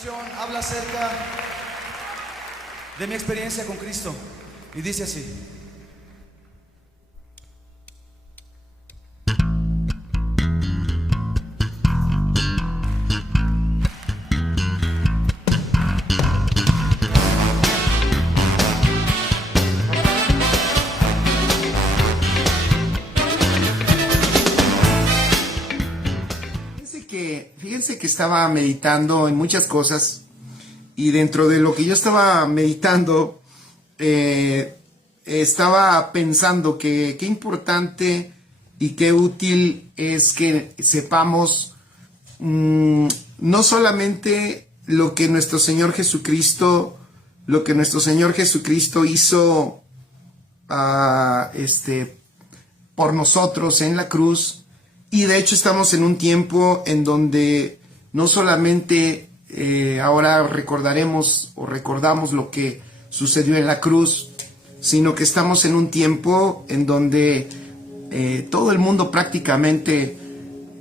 canción habla acerca de mi experiencia con Cristo y dice así. Fíjense que estaba meditando en muchas cosas y dentro de lo que yo estaba meditando, estaba pensando que qué importante y qué útil es que sepamos no solamente lo que nuestro Señor Jesucristo hizo por nosotros en la cruz. Y de hecho estamos en un tiempo en donde no solamente ahora recordamos lo que sucedió en la cruz, sino que estamos en un tiempo en donde todo el mundo prácticamente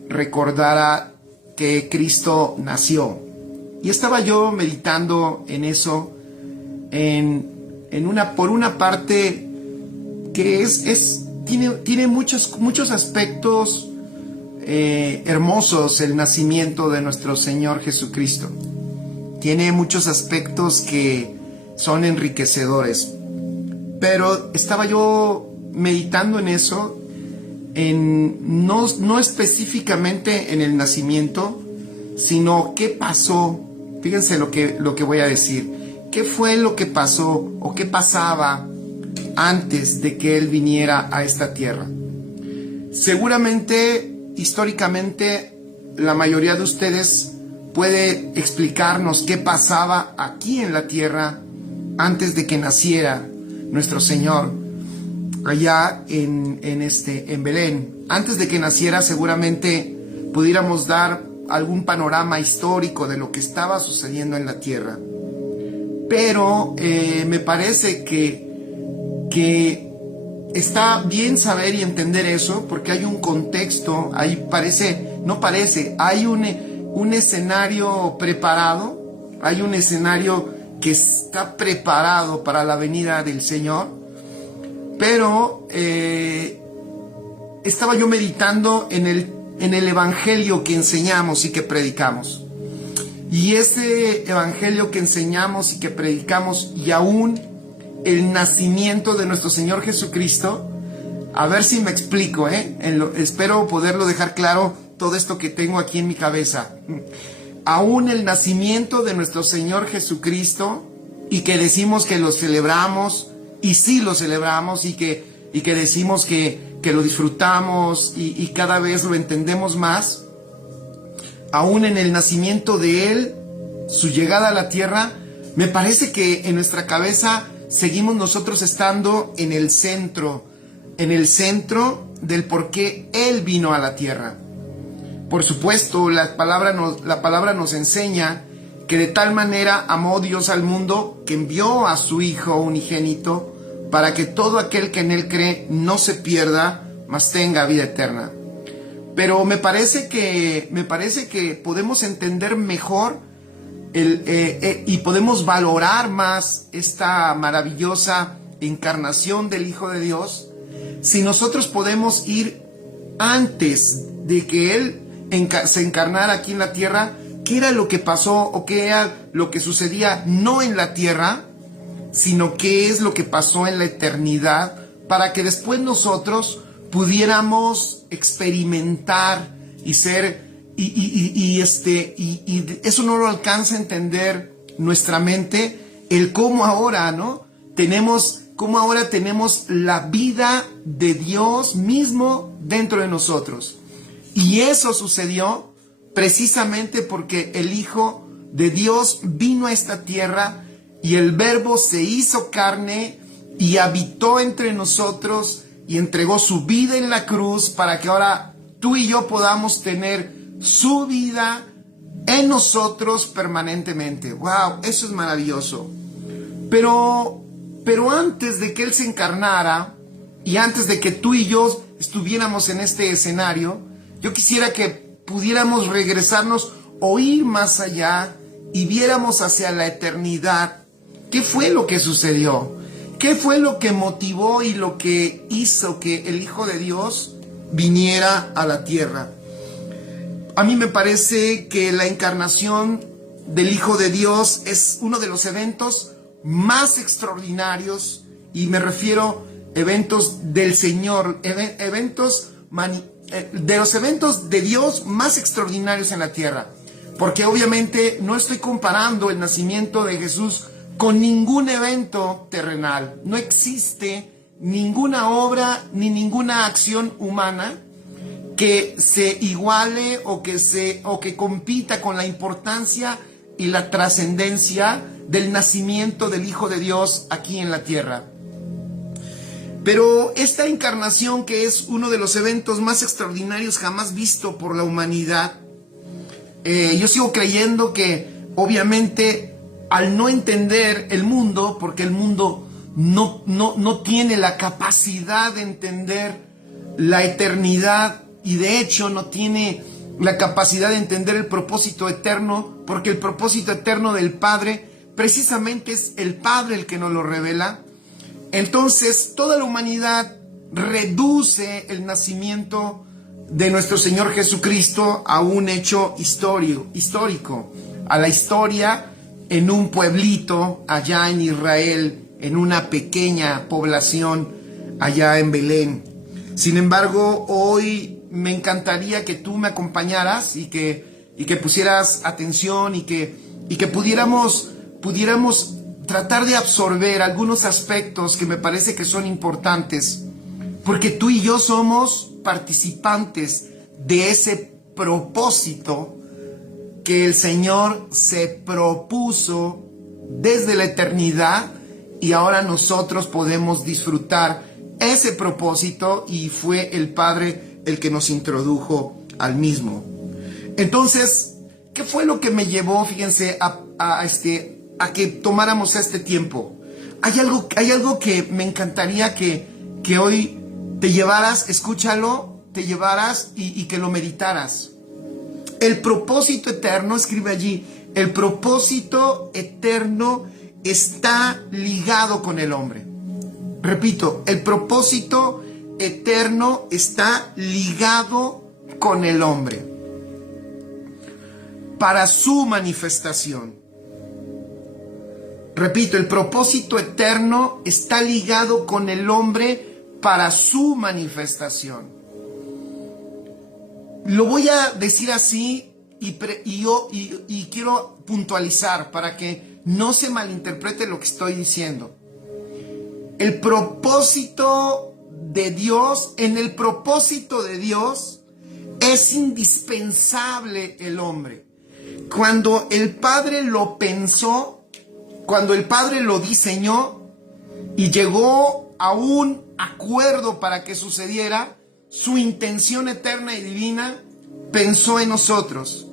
recordará que Cristo nació. Y estaba yo meditando en eso, por una parte que tiene muchos aspectos hermosos el nacimiento de nuestro Señor Jesucristo. Tiene muchos aspectos que son enriquecedores. Pero estaba yo meditando en eso, no específicamente en el nacimiento, sino qué pasó. Fíjense lo que voy a decir. ¿Qué fue lo que pasó o qué pasaba antes de que Él viniera a esta tierra? Seguramente, históricamente, la mayoría de ustedes puede explicarnos qué pasaba aquí en la tierra antes de que naciera nuestro Señor allá en Belén. Antes de que naciera, seguramente pudiéramos dar algún panorama histórico de lo que estaba sucediendo en la tierra. Pero me parece que está bien saber y entender eso, porque hay un contexto, hay un escenario preparado, hay un escenario que está preparado para la venida del Señor. Pero estaba yo meditando en el evangelio que enseñamos y que predicamos. Y ese evangelio que enseñamos y que predicamos, y aún el nacimiento de nuestro Señor Jesucristo, a ver si me explico, espero poderlo dejar claro todo esto que tengo aquí en mi cabeza. Aún el nacimiento de nuestro Señor Jesucristo, y que decimos que lo celebramos, y sí lo celebramos, y que decimos que lo disfrutamos, y cada vez lo entendemos más. Aún en el nacimiento de Él, su llegada a la tierra, me parece que en nuestra cabeza seguimos nosotros estando en el centro del por qué Él vino a la tierra. Por supuesto, la palabra nos enseña que de tal manera amó Dios al mundo que envió a su Hijo unigénito para que todo aquel que en Él cree no se pierda, mas tenga vida eterna. Pero me parece que podemos entender mejor y podemos valorar más esta maravillosa encarnación del Hijo de Dios si nosotros podemos ir antes de que Él se encarnara aquí en la tierra. ¿Qué era lo que pasó o qué era lo que sucedía no en la tierra, sino qué es lo que pasó en la eternidad, para que después nosotros pudiéramos experimentar y ser y eso no lo alcanza a entender nuestra mente, el cómo ahora, tenemos la vida de Dios mismo dentro de nosotros. Y eso sucedió precisamente porque el Hijo de Dios vino a esta tierra y el Verbo se hizo carne y habitó entre nosotros y entregó su vida en la cruz para que ahora tú y yo podamos tener su vida en nosotros permanentemente. ¡Wow! Eso es maravilloso. Pero antes de que Él se encarnara y antes de que tú y yo estuviéramos en este escenario, yo quisiera que pudiéramos regresarnos o ir más allá y viéramos hacia la eternidad, ¿qué fue lo que sucedió? ¿Qué fue lo que motivó y lo que hizo que el Hijo de Dios viniera a la tierra? A mí me parece que la encarnación del Hijo de Dios es uno de los eventos más extraordinarios, y me refiero a eventos del Señor, de los eventos de Dios más extraordinarios en la tierra. Porque obviamente no estoy comparando el nacimiento de Jesús con ningún evento terrenal. No existe ninguna obra ni ninguna acción humana que se iguale o que compita con la importancia y la trascendencia del nacimiento del Hijo de Dios aquí en la tierra. Pero esta encarnación, que es uno de los eventos más extraordinarios jamás visto por la humanidad, yo sigo creyendo que obviamente al no entender el mundo, porque el mundo no tiene la capacidad de entender la eternidad, y de hecho no tiene la capacidad de entender el propósito eterno, porque el propósito eterno del Padre precisamente es el Padre el que nos lo revela. Entonces toda la humanidad reduce el nacimiento de nuestro Señor Jesucristo a un hecho histórico, a la historia en un pueblito allá en Israel, en una pequeña población allá en Belén. Sin embargo, hoy me encantaría que tú me acompañaras y que pusieras atención y que pudiéramos tratar de absorber algunos aspectos que me parece que son importantes, porque tú y yo somos participantes de ese propósito que el Señor se propuso desde la eternidad, y ahora nosotros podemos disfrutar ese propósito, y fue el Padre el que nos introdujo al mismo. Entonces, ¿qué fue lo que me llevó, fíjense, a que tomáramos este tiempo? Hay algo que me encantaría que hoy te llevaras, escúchalo, te llevaras y que lo meditaras. El propósito eterno, escribe allí, el propósito eterno está ligado con el hombre. Repito, el propósito eterno está ligado con el hombre para su manifestación. Repito, el propósito eterno está ligado con el hombre para su manifestación. Lo voy a decir así y quiero puntualizar para que no se malinterprete lo que estoy diciendo. El propósito de Dios, en el propósito de Dios es indispensable el hombre. Cuando el Padre lo pensó, cuando el Padre lo diseñó y llegó a un acuerdo para que sucediera, su intención eterna y divina pensó en nosotros.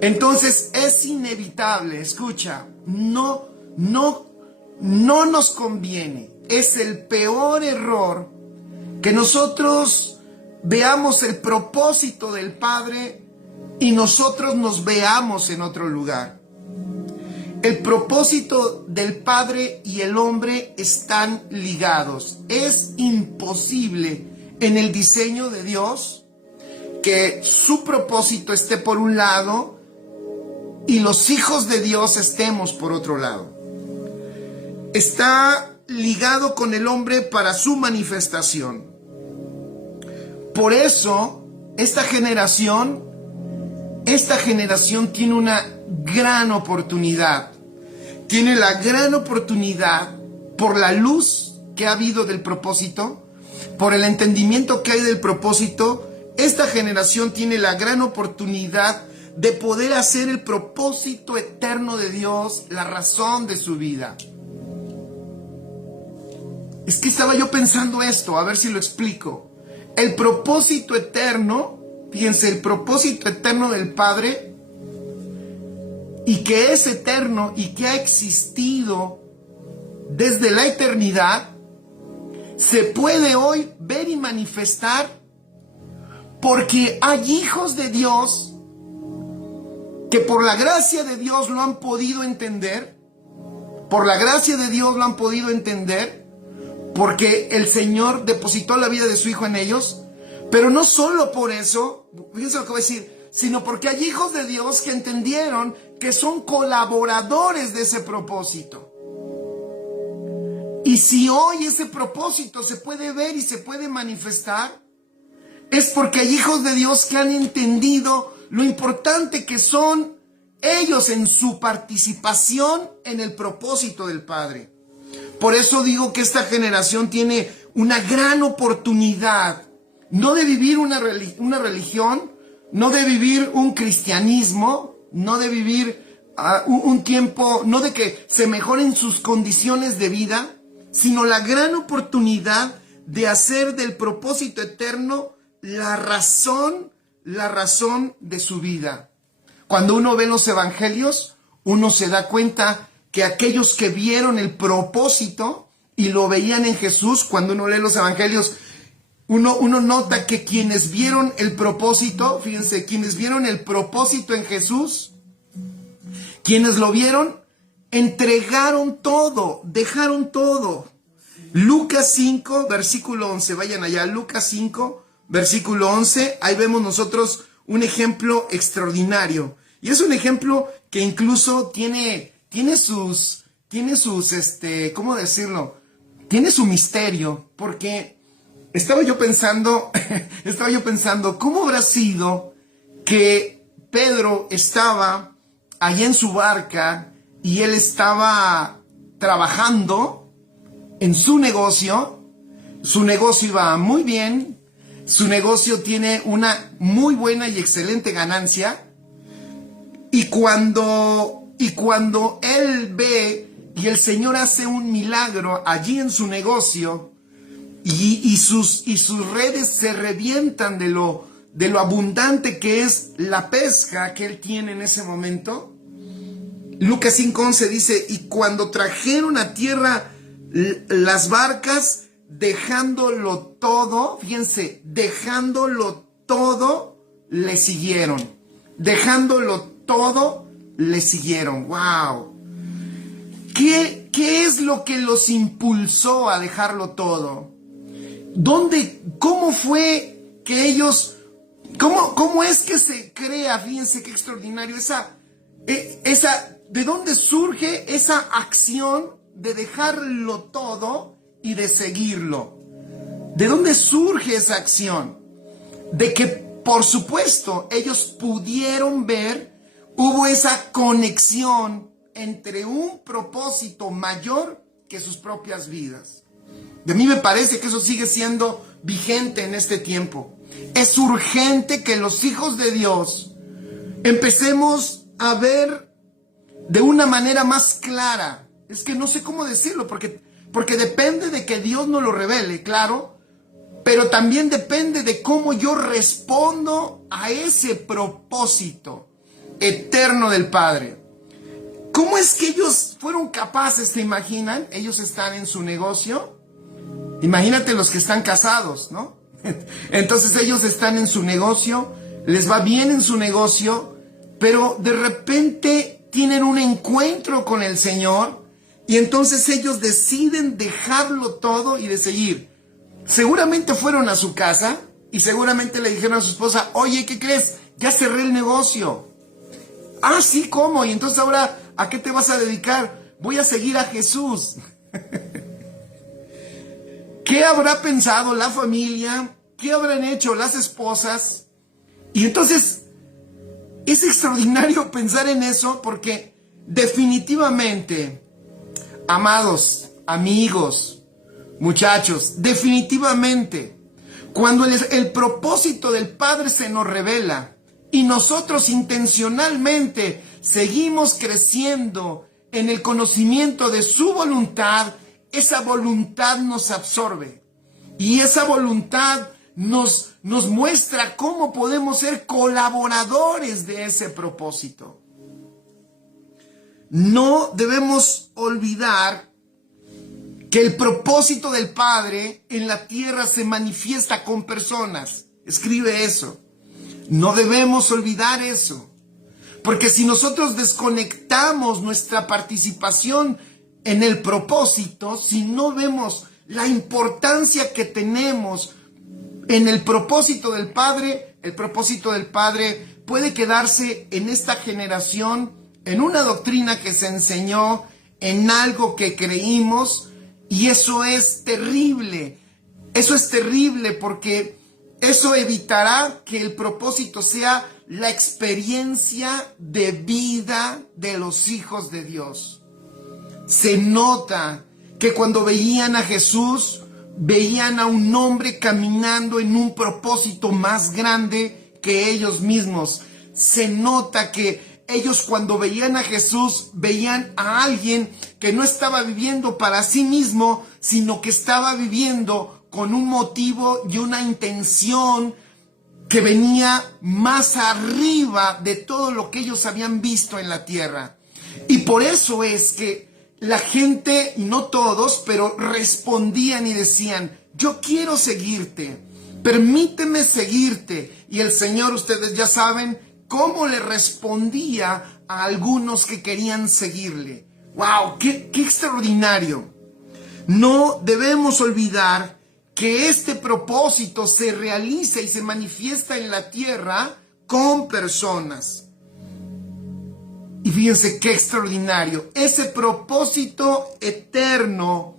Entonces es inevitable, escucha, no nos conviene. Es el peor error que nosotros veamos el propósito del Padre y nosotros nos veamos en otro lugar. El propósito del Padre y el hombre están ligados. Es imposible en el diseño de Dios que su propósito esté por un lado y los hijos de Dios estemos por otro lado. Está ligado con el hombre para su manifestación. Por eso, esta generación tiene una gran oportunidad. Tiene la gran oportunidad, por la luz que ha habido del propósito, por el entendimiento que hay del propósito. Esta generación tiene la gran oportunidad de poder hacer el propósito eterno de Dios la razón de su vida. Es que estaba yo pensando esto, a ver si lo explico. El propósito eterno, fíjense, el propósito eterno del Padre, y que es eterno y que ha existido desde la eternidad, se puede hoy ver y manifestar porque hay hijos de Dios que por la gracia de Dios lo han podido entender. Por la gracia de Dios lo han podido entender, porque el Señor depositó la vida de su Hijo en ellos. Pero no solo por eso, fíjense lo que voy a decir, sino porque hay hijos de Dios que entendieron que son colaboradores de ese propósito. Y si hoy ese propósito se puede ver y se puede manifestar, es porque hay hijos de Dios que han entendido lo importante que son ellos en su participación en el propósito del Padre. Por eso digo que esta generación tiene una gran oportunidad, no de vivir una religión, no de vivir un cristianismo, no de vivir un tiempo, no de que se mejoren sus condiciones de vida, sino la gran oportunidad de hacer del propósito eterno la razón de su vida. Cuando uno ve los evangelios, uno se da cuenta que aquellos que vieron el propósito y lo veían en Jesús, cuando uno lee los evangelios, uno nota que quienes vieron el propósito, fíjense, quienes vieron el propósito en Jesús, quienes lo vieron, entregaron todo, dejaron todo. Lucas 5, versículo 11, vayan allá, Lucas 5, versículo 11, ahí vemos nosotros un ejemplo extraordinario. Y es un ejemplo que incluso tiene sus, ¿cómo decirlo? Tiene su misterio, porque estaba yo pensando, ¿cómo habrá sido que Pedro estaba allá en su barca y él estaba trabajando en su negocio iba muy bien, su negocio tiene una muy buena y excelente ganancia, y cuando él ve y el Señor hace un milagro allí en su negocio, y sus redes se revientan de lo abundante que es la pesca que él tiene en ese momento. Lucas 5:11 dice, y cuando trajeron a tierra las barcas, dejándolo todo, fíjense, dejándolo todo, le siguieron. Dejándolo todo, le siguieron. ¡Wow! ¿Qué es lo que los impulsó a dejarlo todo? ¿Cómo fue que ellos, cómo es que se crea, fíjense qué extraordinario, ¿de dónde surge esa acción de dejarlo todo y de seguirlo? ¿De dónde surge esa acción? De que, por supuesto, ellos pudieron ver, hubo esa conexión entre un propósito mayor que sus propias vidas. Y a mí me parece que eso sigue siendo vigente en este tiempo. Es urgente que los hijos de Dios empecemos a ver de una manera más clara. Es que no sé cómo decirlo, porque depende de que Dios nos lo revele, claro, pero también depende de cómo yo respondo a ese propósito eterno del Padre. ¿Cómo es que ellos fueron capaces, te imaginan? Ellos están en su negocio. Imagínate los que están casados, ¿no? Entonces ellos están en su negocio, les va bien en su negocio, pero de repente tienen un encuentro con el Señor y entonces ellos deciden dejarlo todo y de seguir. Seguramente fueron a su casa y seguramente le dijeron a su esposa, oye, ¿qué crees? Ya cerré el negocio. Ah, sí, ¿cómo? Y entonces ahora, ¿a qué te vas a dedicar? Voy a seguir a Jesús. ¿Qué habrá pensado la familia? ¿Qué habrán hecho las esposas? Y entonces es extraordinario pensar en eso, porque definitivamente, amados, amigos, muchachos, definitivamente, cuando el propósito del Padre se nos revela y nosotros intencionalmente seguimos creciendo en el conocimiento de su voluntad, esa voluntad nos absorbe y esa voluntad nos muestra cómo podemos ser colaboradores de ese propósito. No debemos olvidar que el propósito del Padre en la tierra se manifiesta con personas. Escribe eso. No debemos olvidar eso. Porque si nosotros desconectamos nuestra participación en el propósito, si no vemos la importancia que tenemos en el propósito del Padre, el propósito del Padre puede quedarse en esta generación, en una doctrina que se enseñó, en algo que creímos, y eso es terrible. Eso es terrible porque eso evitará que el propósito sea la experiencia de vida de los hijos de Dios. Se nota que cuando veían a Jesús, veían a un hombre caminando en un propósito más grande que ellos mismos. Se nota que ellos cuando veían a Jesús, veían a alguien que no estaba viviendo para sí mismo, sino que estaba viviendo con un motivo y una intención que venía más arriba de todo lo que ellos habían visto en la tierra. Y por eso es que la gente, no todos, pero respondían y decían: yo quiero seguirte, permíteme seguirte. Y el Señor, ustedes ya saben cómo le respondía a algunos que querían seguirle. ¡Wow! ¡Qué extraordinario! No debemos olvidar que este propósito se realiza y se manifiesta en la tierra con personas. Y fíjense qué extraordinario. Ese propósito eterno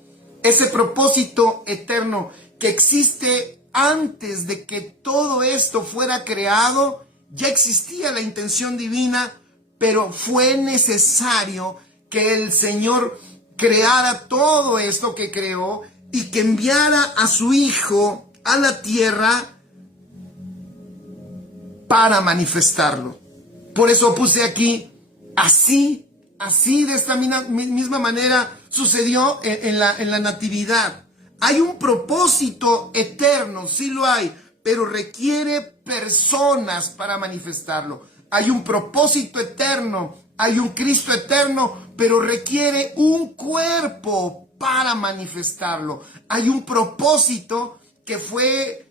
que existe antes de que todo esto fuera creado, ya existía la intención divina, pero fue necesario que el Señor creara todo esto que creó y que enviara a su Hijo a la tierra para manifestarlo. Por eso puse aquí, así de esta misma manera sucedió en la Natividad. Hay un propósito eterno, sí lo hay, pero requiere personas para manifestarlo. Hay un propósito eterno, hay un Cristo eterno, pero requiere un cuerpo para manifestarlo. Hay un propósito que fue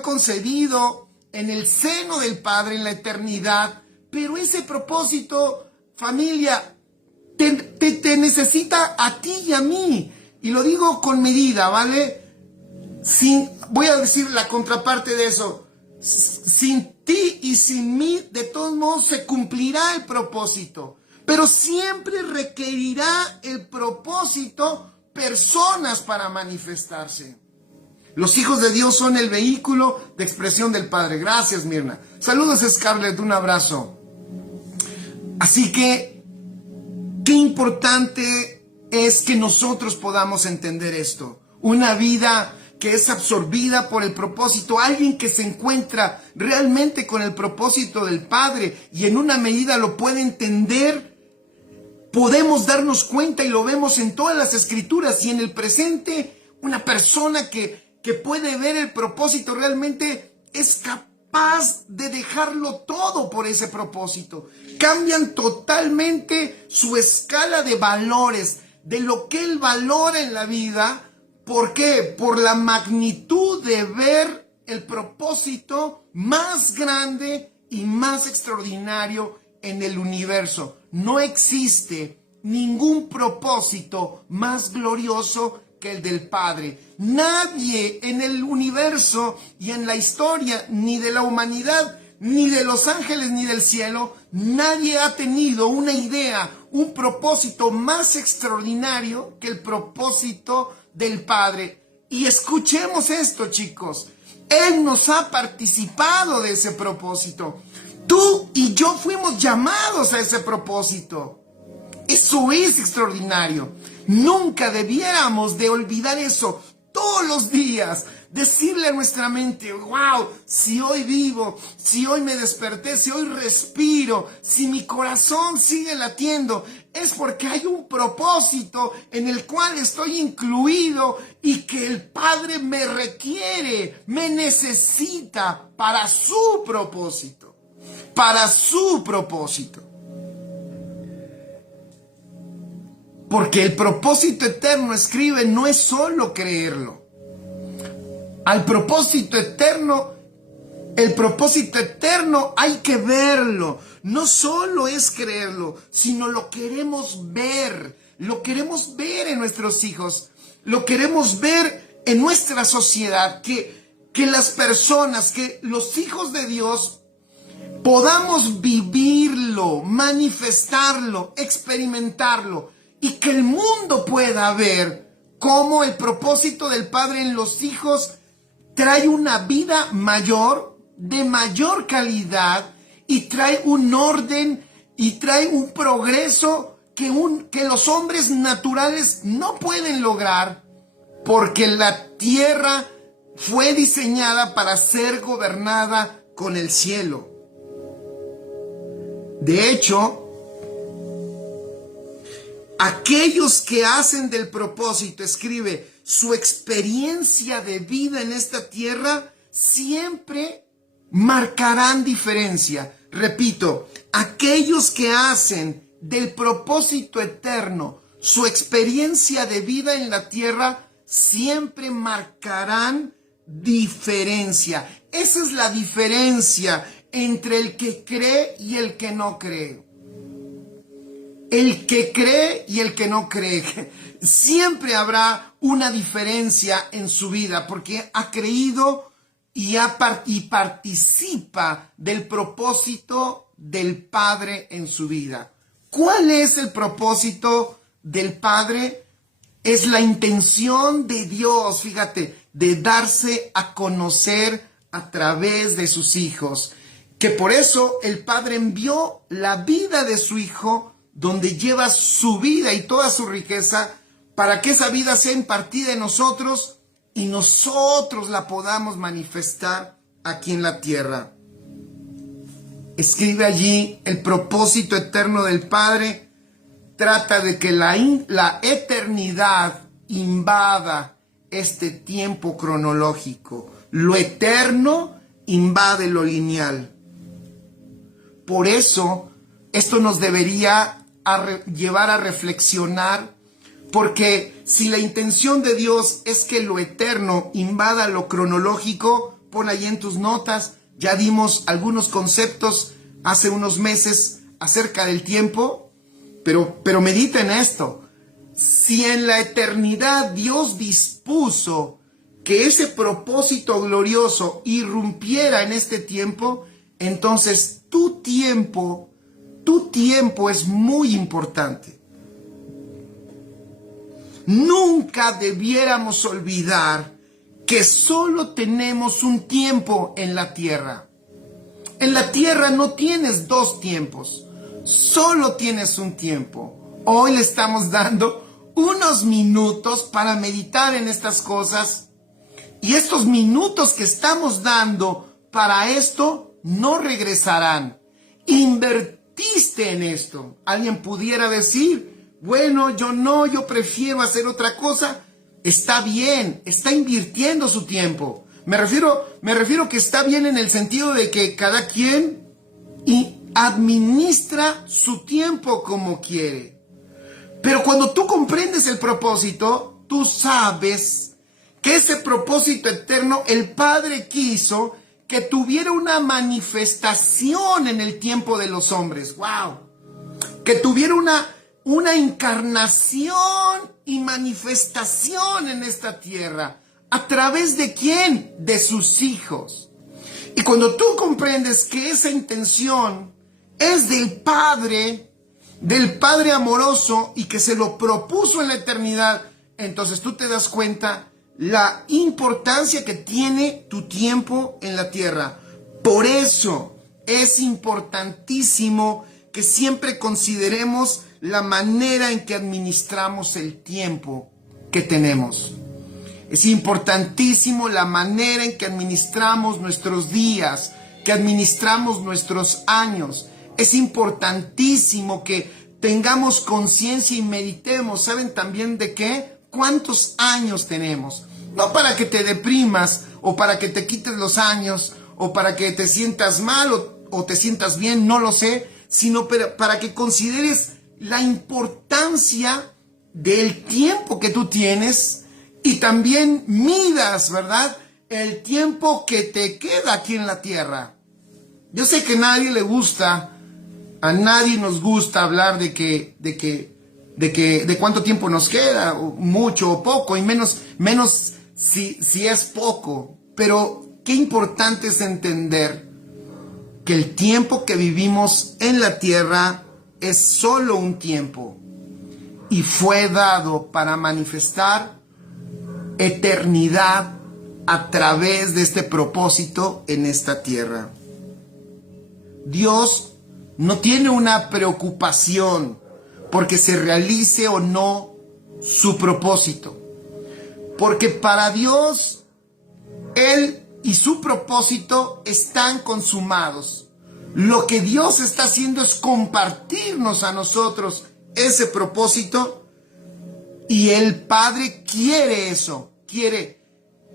concebido en el seno del Padre en la eternidad, pero ese propósito, familia, te necesita a ti y a mí. Y lo digo con medida, ¿vale? Voy a decir la contraparte de eso. Sin ti y sin mí, de todos modos, se cumplirá el propósito. Pero siempre requerirá el propósito personas para manifestarse. Los hijos de Dios son el vehículo de expresión del Padre. Gracias, Mirna. Saludos, Scarlett. Un abrazo. Así que, qué importante es que nosotros podamos entender esto. Una vida que es absorbida por el propósito, alguien que se encuentra realmente con el propósito del Padre y en una medida lo puede entender, podemos darnos cuenta y lo vemos en todas las escrituras y en el presente. Una persona que puede ver el propósito realmente es capaz de dejarlo todo por ese propósito. Cambian totalmente su escala de valores, de lo que él valora en la vida. ¿Por qué? Por la magnitud de ver el propósito más grande y más extraordinario en el universo. No existe ningún propósito más glorioso que el del Padre. Nadie en el universo y en la historia, ni de la humanidad, ni de los ángeles, ni del cielo, nadie ha tenido una idea, un propósito más extraordinario que el propósito del Padre. Y escuchemos esto, chicos. Él nos ha participado de ese propósito. Tú y yo fuimos llamados a ese propósito. Eso es extraordinario. Nunca debiéramos de olvidar eso. Todos los días decirle a nuestra mente: wow, si hoy vivo, si hoy me desperté, si hoy respiro, si mi corazón sigue latiendo, es porque hay un propósito en el cual estoy incluido y que el Padre me requiere, me necesita para su propósito. Para su propósito. Porque el propósito eterno, escribe, no es solo creerlo. Al propósito eterno, El propósito eterno hay que verlo. No solo es creerlo, sino lo queremos ver. Lo queremos ver en nuestros hijos. Lo queremos ver en nuestra sociedad. Que las personas, que los hijos de Dios podamos vivirlo, manifestarlo, experimentarlo. Y que el mundo pueda ver cómo el propósito del Padre en los hijos trae una vida mayor, de mayor calidad, y trae un orden y trae un progreso que los hombres naturales no pueden lograr, porque la tierra fue diseñada para ser gobernada con el cielo. De hecho, aquellos que hacen del propósito, escribe, su experiencia de vida en esta tierra, siempre marcarán diferencia. Repito, aquellos que hacen del propósito eterno su experiencia de vida en la tierra, siempre marcarán diferencia. Esa es la diferencia entre el que cree y el que no cree. El que cree y el que no cree. Siempre habrá una diferencia en su vida porque ha creído y participa del propósito del Padre en su vida. ¿Cuál es el propósito del Padre? Es la intención de Dios, fíjate, de darse a conocer a través de sus hijos. Que por eso el Padre envió la vida de su Hijo, donde lleva su vida y toda su riqueza, para que esa vida sea impartida en nosotros y nosotros la podamos manifestar aquí en la tierra. Escribe allí, el propósito eterno del Padre trata de que la eternidad invada este tiempo cronológico. Lo eterno invade lo lineal. Por eso, esto nos debería llevar a reflexionar, porque si la intención de Dios es que lo eterno invada lo cronológico, pon ahí en tus notas, ya dimos algunos conceptos hace unos meses acerca del tiempo, pero medita en esto. Si en la eternidad Dios dispuso que ese propósito glorioso irrumpiera en este tiempo, entonces tu tiempo es muy importante. Nunca debiéramos olvidar que solo tenemos un tiempo en la tierra. En la tierra no tienes dos tiempos, solo tienes un tiempo. Hoy le estamos dando unos minutos para meditar en estas cosas, y estos minutos que estamos dando para esto no regresarán. Invertiste en esto. Alguien pudiera decir, bueno, yo prefiero hacer otra cosa. Está bien, está invirtiendo su tiempo. Me refiero que está bien en el sentido de que cada quien administra su tiempo como quiere. Pero cuando tú comprendes el propósito, tú sabes que ese propósito eterno, el Padre quiso que tuviera una manifestación en el tiempo de los hombres. ¡Wow! Que tuviera una encarnación y manifestación en esta tierra. ¿A través de quién? De sus hijos. Y cuando tú comprendes que esa intención es del Padre amoroso y que se lo propuso en la eternidad, entonces tú te das cuenta la importancia que tiene tu tiempo en la tierra. Por eso es importantísimo que siempre consideremos la manera en que administramos el tiempo que tenemos. Es importantísimo la manera en que administramos nuestros días, que administramos nuestros años. Es importantísimo que tengamos conciencia y meditemos. ¿Saben también de qué? ¿Cuántos años tenemos? No para que te deprimas o para que te quites los años o para que te sientas mal o te sientas bien, no lo sé, sino para que consideres la importancia del tiempo que tú tienes y también midas, ¿verdad?, el tiempo que te queda aquí en la tierra. Yo sé que a nadie le gusta, a nadie nos gusta hablar de cuánto tiempo nos queda, o mucho o poco, y menos si es poco. Pero qué importante es entender que el tiempo que vivimos en la tierra es solo un tiempo y fue dado para manifestar eternidad a través de este propósito en esta tierra. Dios no tiene una preocupación porque se realice o no su propósito, porque para Dios Él y su propósito están consumados. Lo que Dios está haciendo es compartirnos a nosotros ese propósito, y el Padre quiere eso, quiere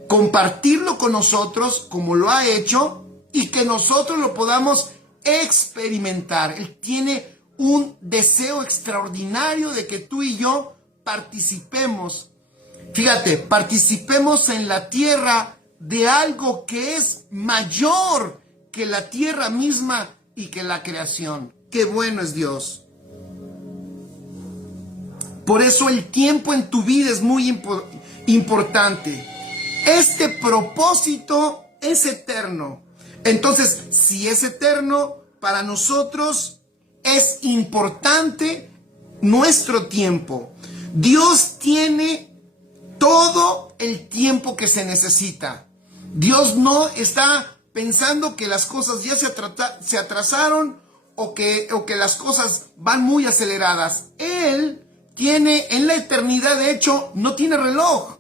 compartirlo con nosotros como lo ha hecho y que nosotros lo podamos experimentar. Él tiene un deseo extraordinario de que tú y yo participemos. Fíjate, participemos en la tierra de algo que es mayor que la tierra misma y que la creación. Qué bueno es Dios. Por eso el tiempo en tu vida es muy importante. Este propósito es eterno. Entonces, si es eterno, para nosotros es importante nuestro tiempo. Dios tiene todo el tiempo que se necesita. Dios no está pensando que las cosas ya se atrasaron o que las cosas van muy aceleradas. Él tiene en la eternidad, de hecho, no tiene reloj.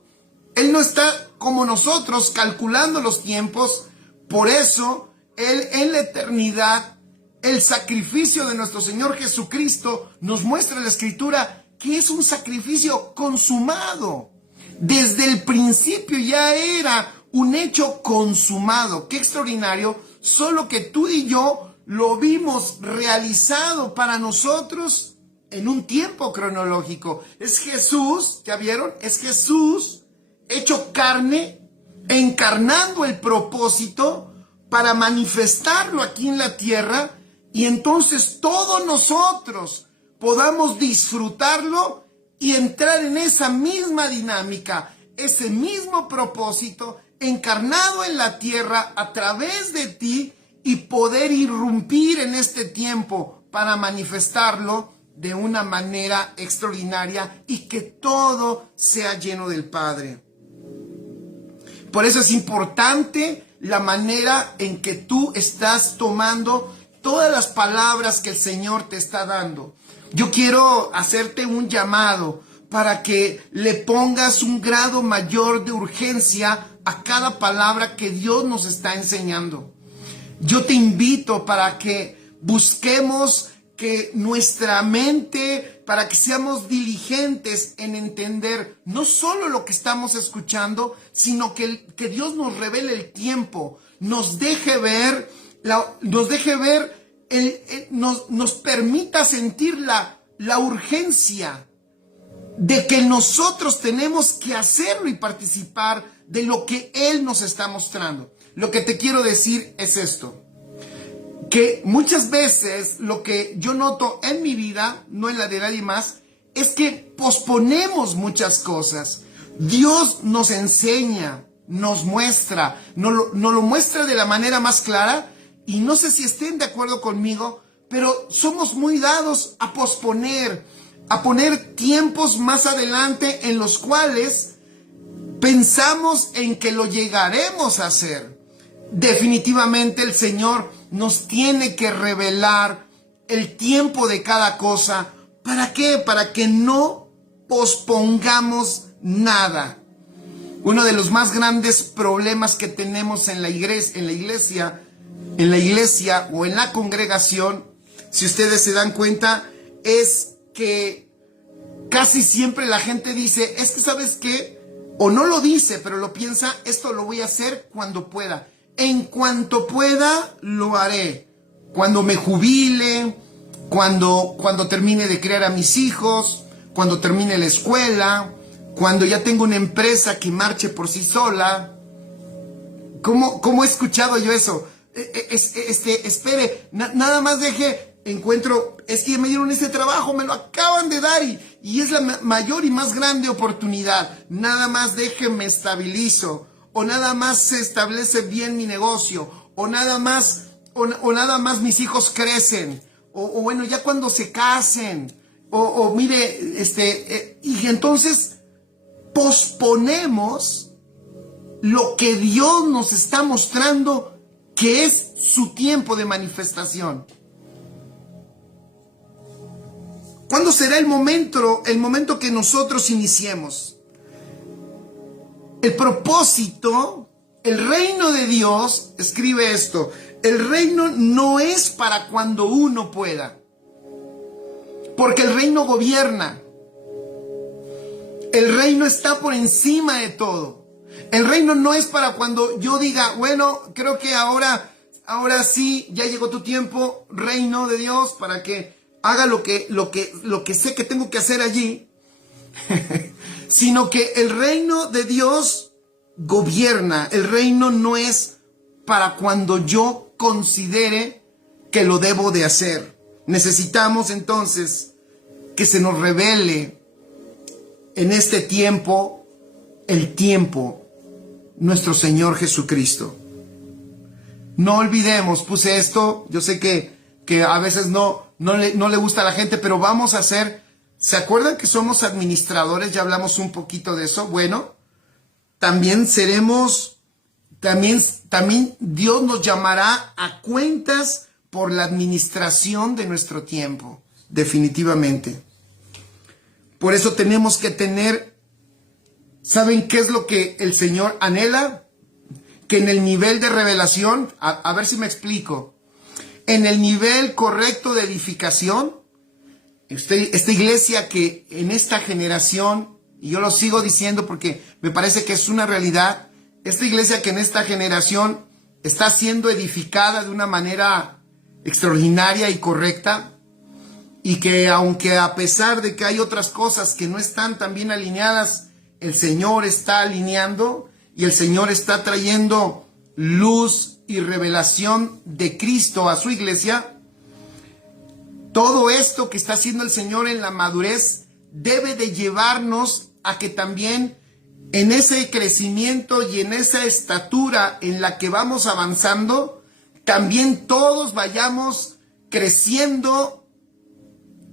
Él no está como nosotros calculando los tiempos. Por eso, Él en la eternidad, el sacrificio de nuestro Señor Jesucristo nos muestra en la Escritura que es un sacrificio consumado. Desde el principio ya era un hecho consumado. Qué extraordinario, solo que tú y yo lo vimos realizado para nosotros en un tiempo cronológico. Es Jesús, ¿ya vieron? Es Jesús hecho carne, encarnando el propósito para manifestarlo aquí en la tierra, y entonces todos nosotros podamos disfrutarlo y entrar en esa misma dinámica, ese mismo propósito encarnado en la tierra a través de ti, y poder irrumpir en este tiempo para manifestarlo de una manera extraordinaria y que todo sea lleno del Padre. Por eso es importante la manera en que tú estás tomando todas las palabras que el Señor te está dando. Yo quiero hacerte un llamado para que le pongas un grado mayor de urgencia a cada palabra que Dios nos está enseñando. Yo te invito para que busquemos que nuestra mente, para que seamos diligentes en entender no solo lo que estamos escuchando, sino que Dios nos revele el tiempo, nos deje ver, nos permita sentir la urgencia de que nosotros tenemos que hacerlo y participar de lo que Él nos está mostrando. Lo que te quiero decir es esto, que muchas veces lo que yo noto en mi vida, no en la de nadie más, es que posponemos muchas cosas. Dios nos enseña, nos muestra, nos lo muestra de la manera más clara, y no sé si estén de acuerdo conmigo, pero somos muy dados a posponer, a poner tiempos más adelante en los cuales pensamos en que lo llegaremos a hacer. Definitivamente el Señor nos tiene que revelar el tiempo de cada cosa. ¿Para qué? Para que no pospongamos nada. Uno de los más grandes problemas que tenemos en la iglesia o en la congregación, si ustedes se dan cuenta, es que casi siempre la gente dice, es que ¿sabes qué? O no lo dice, pero lo piensa, esto lo voy a hacer cuando pueda. En cuanto pueda, lo haré. Cuando me jubile, cuando termine de criar a mis hijos, cuando termine la escuela, cuando ya tengo una empresa que marche por sí sola. ¿Cómo he escuchado yo eso? Espere, nada más encuentro, es que me dieron ese trabajo, me lo acaban de dar y es la mayor y más grande oportunidad. Nada más me estabilizo, o nada más se establece bien mi negocio, o nada más mis hijos crecen, o bueno, ya cuando se casen, mire, y entonces posponemos lo que Dios nos está mostrando que es su tiempo de manifestación. ¿Cuándo será el momento que nosotros iniciemos? El propósito, el reino de Dios, escribe esto, el reino no es para cuando uno pueda, porque el reino gobierna. El reino está por encima de todo. El reino no es para cuando yo diga, bueno, creo que ahora sí, ya llegó tu tiempo, reino de Dios, para que haga lo que sé que tengo que hacer allí. Sino que el reino de Dios gobierna. El reino no es para cuando yo considere que lo debo de hacer. Necesitamos entonces que se nos revele en este tiempo, el tiempo, nuestro Señor Jesucristo. No olvidemos, puse esto, yo sé que a veces no le gusta a la gente, pero vamos a hacer, ¿se acuerdan que somos administradores? Ya hablamos un poquito de eso. Bueno, también Dios nos llamará a cuentas por la administración de nuestro tiempo, definitivamente. Por eso tenemos que tener, ¿saben qué es lo que el Señor anhela? Que en el nivel de revelación, a ver si me explico, en el nivel correcto de edificación, esta iglesia que en esta generación, y yo lo sigo diciendo porque me parece que es una realidad, esta iglesia que en esta generación está siendo edificada de una manera extraordinaria y correcta, y que aunque a pesar de que hay otras cosas que no están tan bien alineadas, el Señor está alineando y el Señor está trayendo luz y revelación de Cristo a su iglesia. Todo esto que está haciendo el Señor en la madurez debe de llevarnos a que también en ese crecimiento y en esa estatura en la que vamos avanzando, también todos vayamos creciendo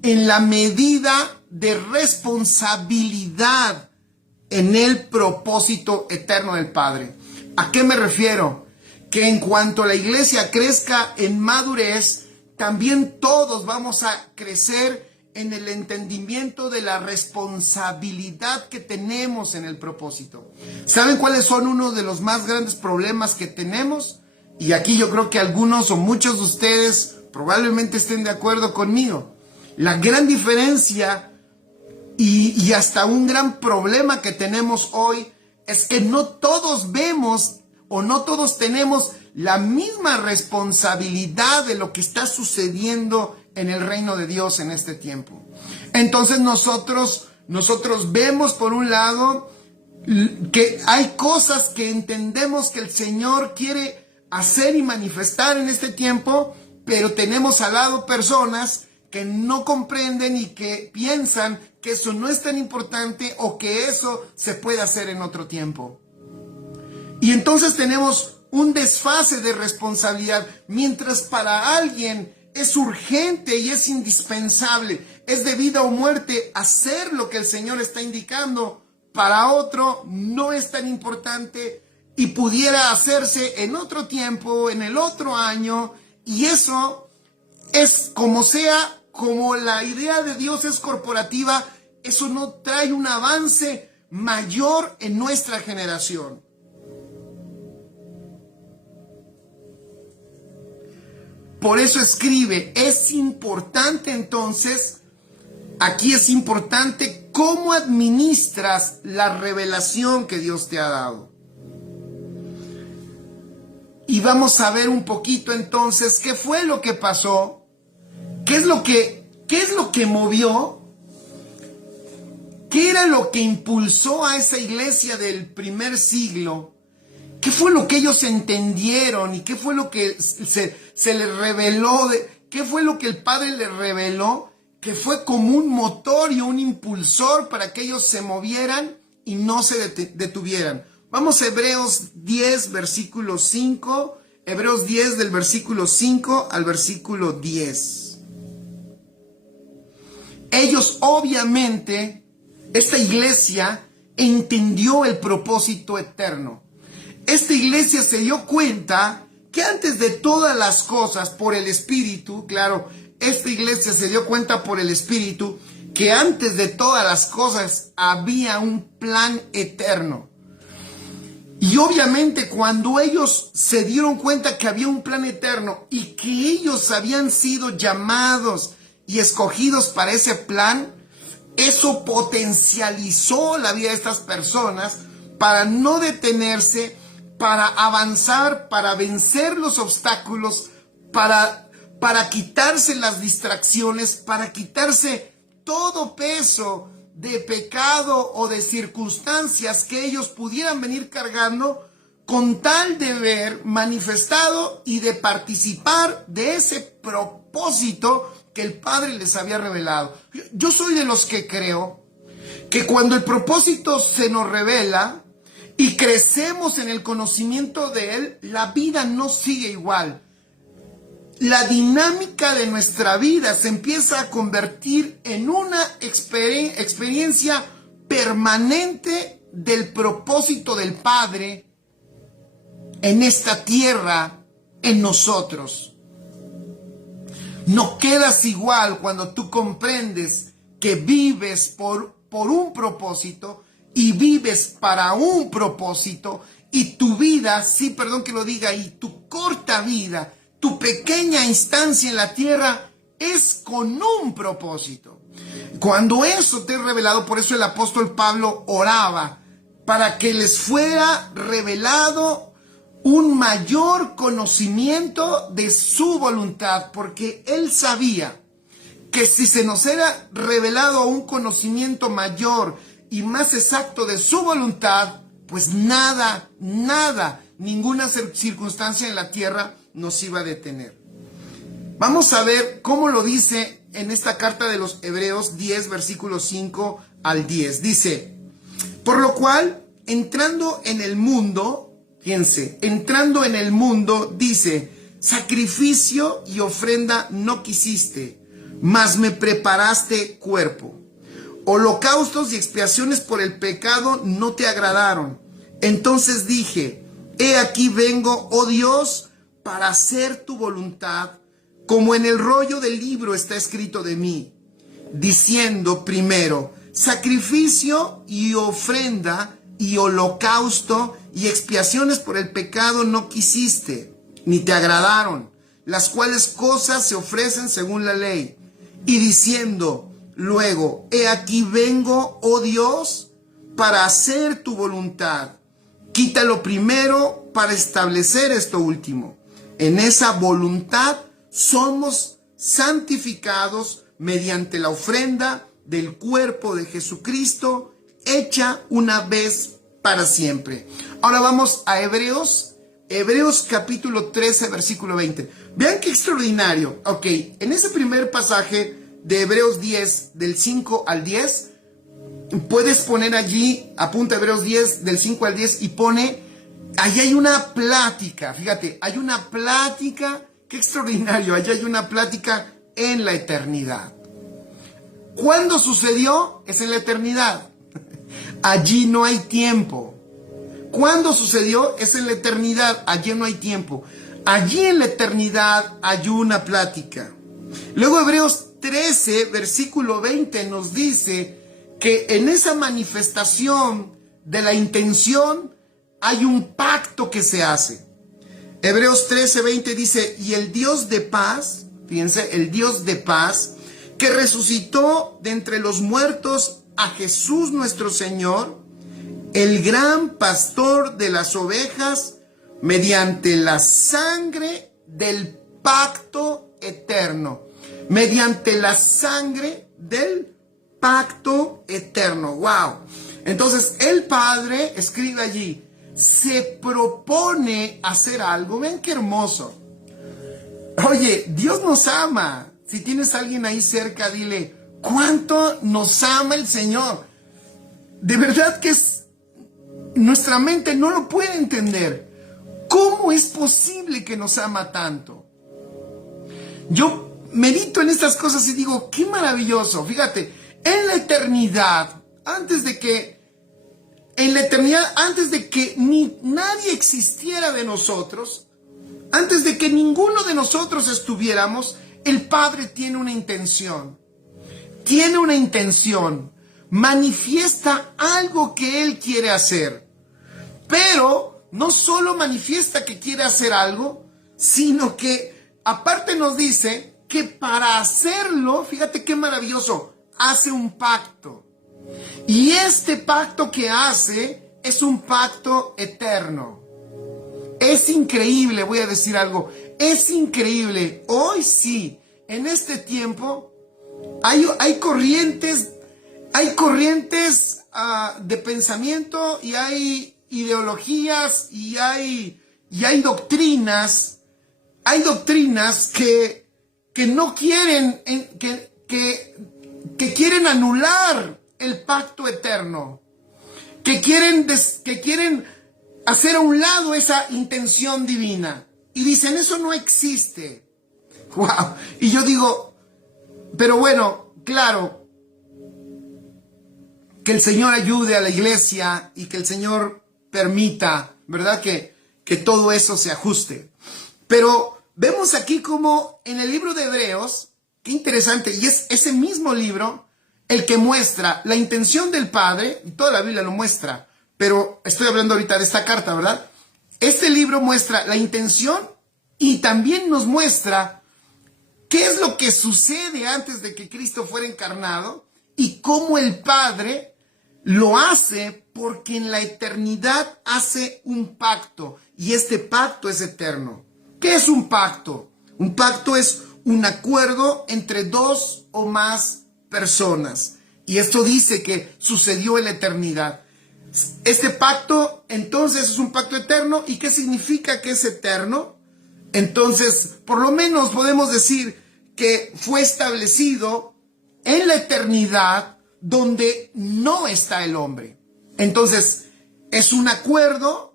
en la medida de responsabilidad en el propósito eterno del Padre. ¿A qué me refiero? Que en cuanto la iglesia crezca en madurez, también todos vamos a crecer en el entendimiento de la responsabilidad que tenemos en el propósito. ¿Saben cuáles son uno de los más grandes problemas que tenemos? Y aquí yo creo que algunos o muchos de ustedes probablemente estén de acuerdo conmigo. La gran diferencia y hasta un gran problema que tenemos hoy es que no todos vemos o no todos tenemos la misma responsabilidad de lo que está sucediendo en el reino de Dios en este tiempo. Entonces nosotros vemos por un lado que hay cosas que entendemos que el Señor quiere hacer y manifestar en este tiempo, pero tenemos al lado personas que no comprenden y que piensan que eso no es tan importante o que eso se puede hacer en otro tiempo. Y entonces tenemos un desfase de responsabilidad, mientras para alguien es urgente y es indispensable, es de vida o muerte hacer lo que el Señor está indicando, para otro no es tan importante y pudiera hacerse en otro tiempo, en el otro año, y eso es como sea. Como la idea de Dios es corporativa, eso no trae un avance mayor en nuestra generación. Por eso escribe, es importante entonces, aquí es importante cómo administras la revelación que Dios te ha dado. Y vamos a ver un poquito entonces qué fue lo que pasó. ¿Qué es lo que movió? ¿Qué era lo que impulsó a esa iglesia del primer siglo ¿Qué fue lo que ellos entendieron? ¿Y qué fue lo que se les reveló? ¿Qué fue lo que el Padre les reveló? Que fue como un motor y un impulsor para que ellos se movieran y no se detuvieran. Vamos a Hebreos 10, versículo 5. Hebreos 10 del versículo 5 al versículo 10. Ellos obviamente, esta iglesia entendió el propósito eterno. Esta iglesia se dio cuenta que antes de todas las cosas, por el Espíritu, claro, esta iglesia se dio cuenta por el Espíritu que antes de todas las cosas había un plan eterno. Y obviamente cuando ellos se dieron cuenta que había un plan eterno y que ellos habían sido llamados y escogidos para ese plan, eso potencializó la vida de estas personas para no detenerse, para avanzar, para vencer los obstáculos, para quitarse las distracciones, para quitarse todo peso de pecado o de circunstancias que ellos pudieran venir cargando, con tal de ver manifestado y de participar de ese propósito que el Padre les había revelado. Yo soy de los que creo que cuando el propósito se nos revela y crecemos en el conocimiento de él, la vida no sigue igual. La dinámica de nuestra vida se empieza a convertir en una experiencia permanente del propósito del Padre en esta tierra, en nosotros. No quedas igual cuando tú comprendes que vives por un propósito y vives para un propósito, y tu vida, sí, perdón que lo diga, y tu corta vida, tu pequeña instancia en la tierra es con un propósito. Cuando eso te es revelado, por eso el apóstol Pablo oraba para que les fuera revelado un mayor conocimiento de su voluntad, porque él sabía que si se nos era revelado un conocimiento mayor y más exacto de su voluntad, pues nada, ninguna circunstancia en la tierra nos iba a detener. Vamos a ver cómo lo dice en esta carta de los Hebreos 10, versículos 5 al 10. Dice: por lo cual, entrando en el mundo, fíjense, entrando en el mundo, dice, sacrificio y ofrenda no quisiste, mas me preparaste cuerpo. Holocaustos y expiaciones por el pecado no te agradaron. Entonces dije, he aquí vengo, oh Dios, para hacer tu voluntad, como en el rollo del libro está escrito de mí, diciendo primero, sacrificio y ofrenda y holocausto y expiaciones por el pecado no quisiste, ni te agradaron, las cuales cosas se ofrecen según la ley, y diciendo luego, he aquí vengo, oh Dios, para hacer tu voluntad. Quita lo primero para establecer esto último. En esa voluntad somos santificados mediante la ofrenda del cuerpo de Jesucristo, hecha una vez para siempre. Ahora vamos a Hebreos capítulo 13, versículo 20. Vean qué extraordinario. Ok, en ese primer pasaje de Hebreos 10, del 5 al 10, puedes poner allí, apunta Hebreos 10, del 5 al 10, y pone, allí hay una plática, fíjate, hay una plática, qué extraordinario, allí hay una plática en la eternidad. ¿Cuándo sucedió? Es en la eternidad. Allí no hay tiempo. ¿Cuándo sucedió? Es en la eternidad. Allí no hay tiempo. Allí en la eternidad hay una plática. Luego Hebreos 13, versículo 20 nos dice que en esa manifestación de la intención hay un pacto que se hace. Hebreos 13, 20 dice, y el Dios de paz, fíjense, el Dios de paz, que resucitó de entre los muertos a Jesús nuestro Señor, el gran pastor de las ovejas, mediante la sangre del pacto eterno. Mediante la sangre del pacto eterno. ¡Wow! Entonces el Padre escribe allí, se propone hacer algo. Vean qué hermoso. Oye, Dios nos ama. Si tienes a alguien ahí cerca, dile, ¿cuánto nos ama el Señor? De verdad que nuestra mente no lo puede entender. ¿Cómo es posible que nos ama tanto? Yo medito en estas cosas y digo, qué maravilloso. Fíjate, en la eternidad, antes de que nadie existiera de nosotros, antes de que ninguno de nosotros estuviéramos, el Padre tiene una intención. Tiene una intención. Manifiesta algo que Él quiere hacer. Pero no solo manifiesta que quiere hacer algo, sino que aparte nos dice que para hacerlo, fíjate qué maravilloso, hace un pacto. Y este pacto que hace es un pacto eterno. Es increíble, voy a decir algo, es increíble. Hoy sí, en este tiempo, hay corrientes de pensamiento y hay ideologías y hay doctrinas. Hay doctrinas que no quieren, que quieren anular el pacto eterno, que quieren hacer a un lado esa intención divina y dicen, eso no existe. Wow. Y yo digo, pero bueno, claro, que el Señor ayude a la iglesia y que el Señor permita, ¿verdad? Que todo eso se ajuste. Pero vemos aquí como en el libro de Hebreos, qué interesante, y es ese mismo libro el que muestra la intención del Padre, y toda la Biblia lo muestra, pero estoy hablando ahorita de esta carta, ¿verdad? Este libro muestra la intención y también nos muestra qué es lo que sucede antes de que Cristo fuera encarnado y cómo el Padre lo hace porque en la eternidad hace un pacto y este pacto es eterno. ¿Qué es un pacto? Un pacto es un acuerdo entre dos o más personas. Y esto dice que sucedió en la eternidad. Este pacto entonces es un pacto eterno. ¿Y qué significa que es eterno? Entonces, por lo menos podemos decir que fue establecido en la eternidad donde no está el hombre. Entonces, es un acuerdo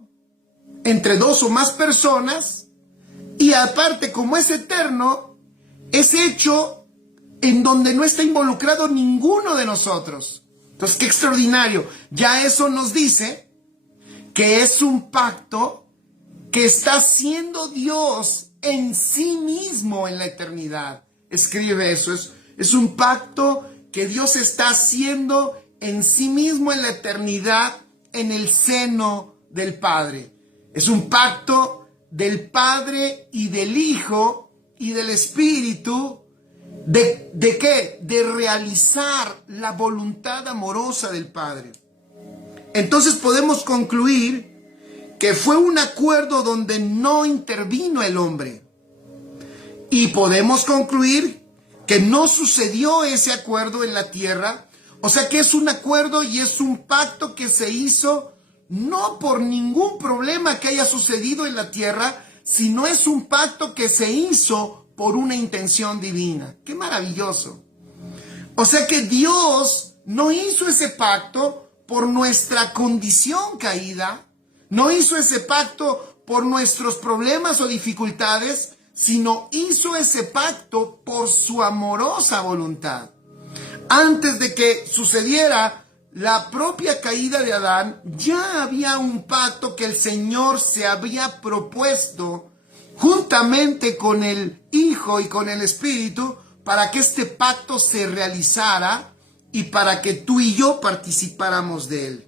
entre dos o más personas y aparte, como es eterno, es hecho en donde no está involucrado ninguno de nosotros. Entonces, qué extraordinario. Ya eso nos dice que es un pacto que está haciendo Dios en sí mismo en la eternidad. Escribe eso. Es un pacto que Dios está haciendo en sí mismo en la eternidad, en el seno del Padre. Es un pacto del Padre y del Hijo y del Espíritu. ¿De qué? De realizar la voluntad amorosa del Padre. Entonces podemos concluir que fue un acuerdo donde no intervino el hombre. Y podemos concluir que no sucedió ese acuerdo en la tierra. O sea que es un acuerdo y es un pacto que se hizo no por ningún problema que haya sucedido en la tierra, sino es un pacto que se hizo por una intención divina. ¡Qué maravilloso! O sea que Dios no hizo ese pacto por nuestra condición caída, no hizo ese pacto por nuestros problemas o dificultades, sino hizo ese pacto por su amorosa voluntad. Antes de que sucediera la propia caída de Adán, ya había un pacto que el Señor se había propuesto juntamente con el Hijo y con el Espíritu, para que este pacto se realizara y para que tú y yo participáramos de él.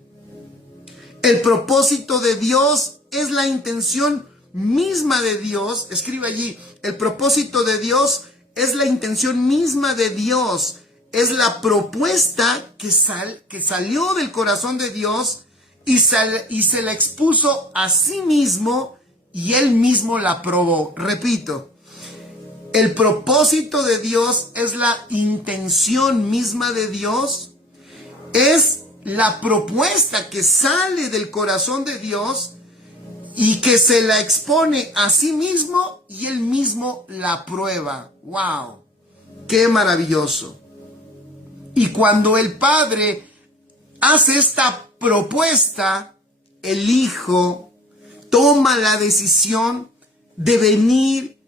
El propósito de Dios es la intención misma de Dios. Escribe allí, el propósito de Dios es la intención misma de Dios. Es la propuesta que salió del corazón de Dios y se la expuso a sí mismo y él mismo la aprobó. Repito, el propósito de Dios es la intención misma de Dios, es la propuesta que sale del corazón de Dios y que se la expone a sí mismo y él mismo la prueba. ¡Wow! ¡Qué maravilloso! Y cuando el Padre hace esta propuesta, el Hijo toma la decisión de venir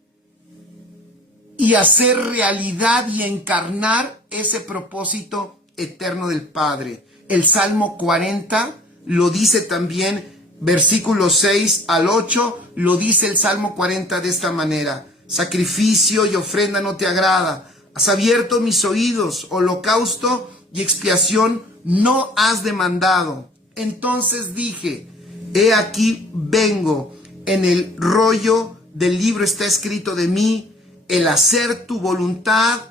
y hacer realidad y encarnar ese propósito eterno del Padre. El Salmo 40 lo dice también, versículos 6 al 8, lo dice el Salmo 40 de esta manera: sacrificio y ofrenda no te agrada, has abierto mis oídos, holocausto y expiación no has demandado. Entonces dije, he aquí vengo, en el rollo del libro está escrito de mí, el hacer tu voluntad,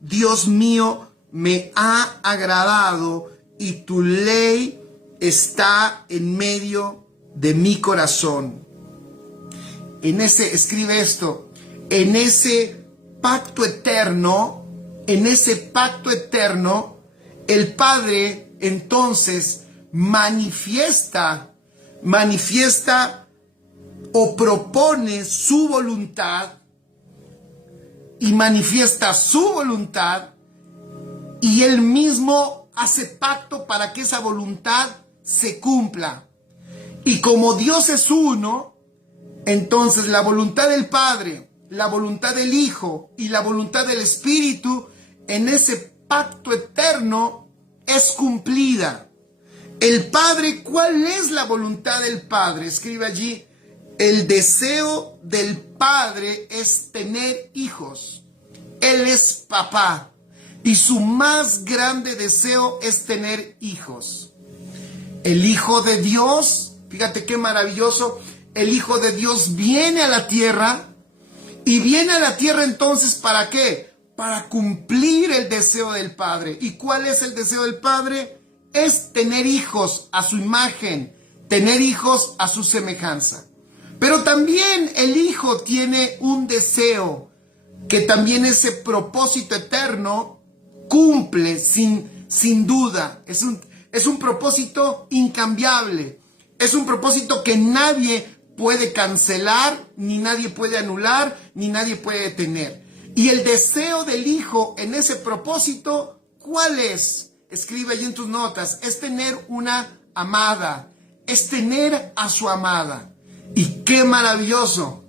Dios mío, me ha agradado y tu ley está en medio de mi corazón. Escribe esto, en ese pacto eterno, el Padre entonces manifiesta o propone su voluntad y manifiesta su voluntad, y él mismo hace pacto para que esa voluntad se cumpla. Y como Dios es uno, entonces la voluntad del Padre, la voluntad del Hijo y la voluntad del Espíritu en ese pacto eterno es cumplida. El Padre, ¿cuál es la voluntad del Padre? Escribe allí, el deseo del Padre es tener hijos. Él es papá y su más grande deseo es tener hijos. El Hijo de Dios, fíjate qué maravilloso, el Hijo de Dios viene a la tierra y viene a la tierra entonces ¿para qué? Para cumplir el deseo del Padre. ¿Y cuál es el deseo del Padre? Es tener hijos a su imagen, tener hijos a su semejanza. Pero también el Hijo tiene un deseo que también ese propósito eterno cumple sin duda. Es un propósito incambiable. Es un propósito que nadie puede cancelar, ni nadie puede anular, ni nadie puede detener. Y el deseo del Hijo en ese propósito, ¿cuál es? Escribe allí en tus notas, es tener una amada, es tener a su amada. Y qué maravilloso.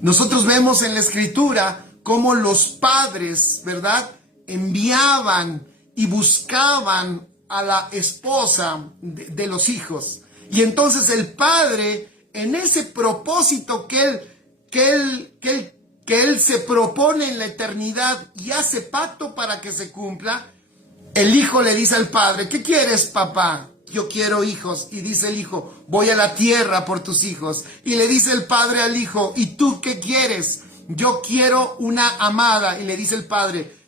Nosotros vemos en la Escritura cómo los padres, ¿verdad?, enviaban y buscaban a la esposa de los hijos. Y entonces el Padre, en ese propósito que él se propone en la eternidad y hace pacto para que se cumpla, el Hijo le dice al Padre, ¿qué quieres, papá? Yo quiero hijos. Y dice el Hijo, voy a la tierra por tus hijos. Y le dice el Padre al Hijo, ¿y tú qué quieres? Yo quiero una amada. Y le dice el Padre,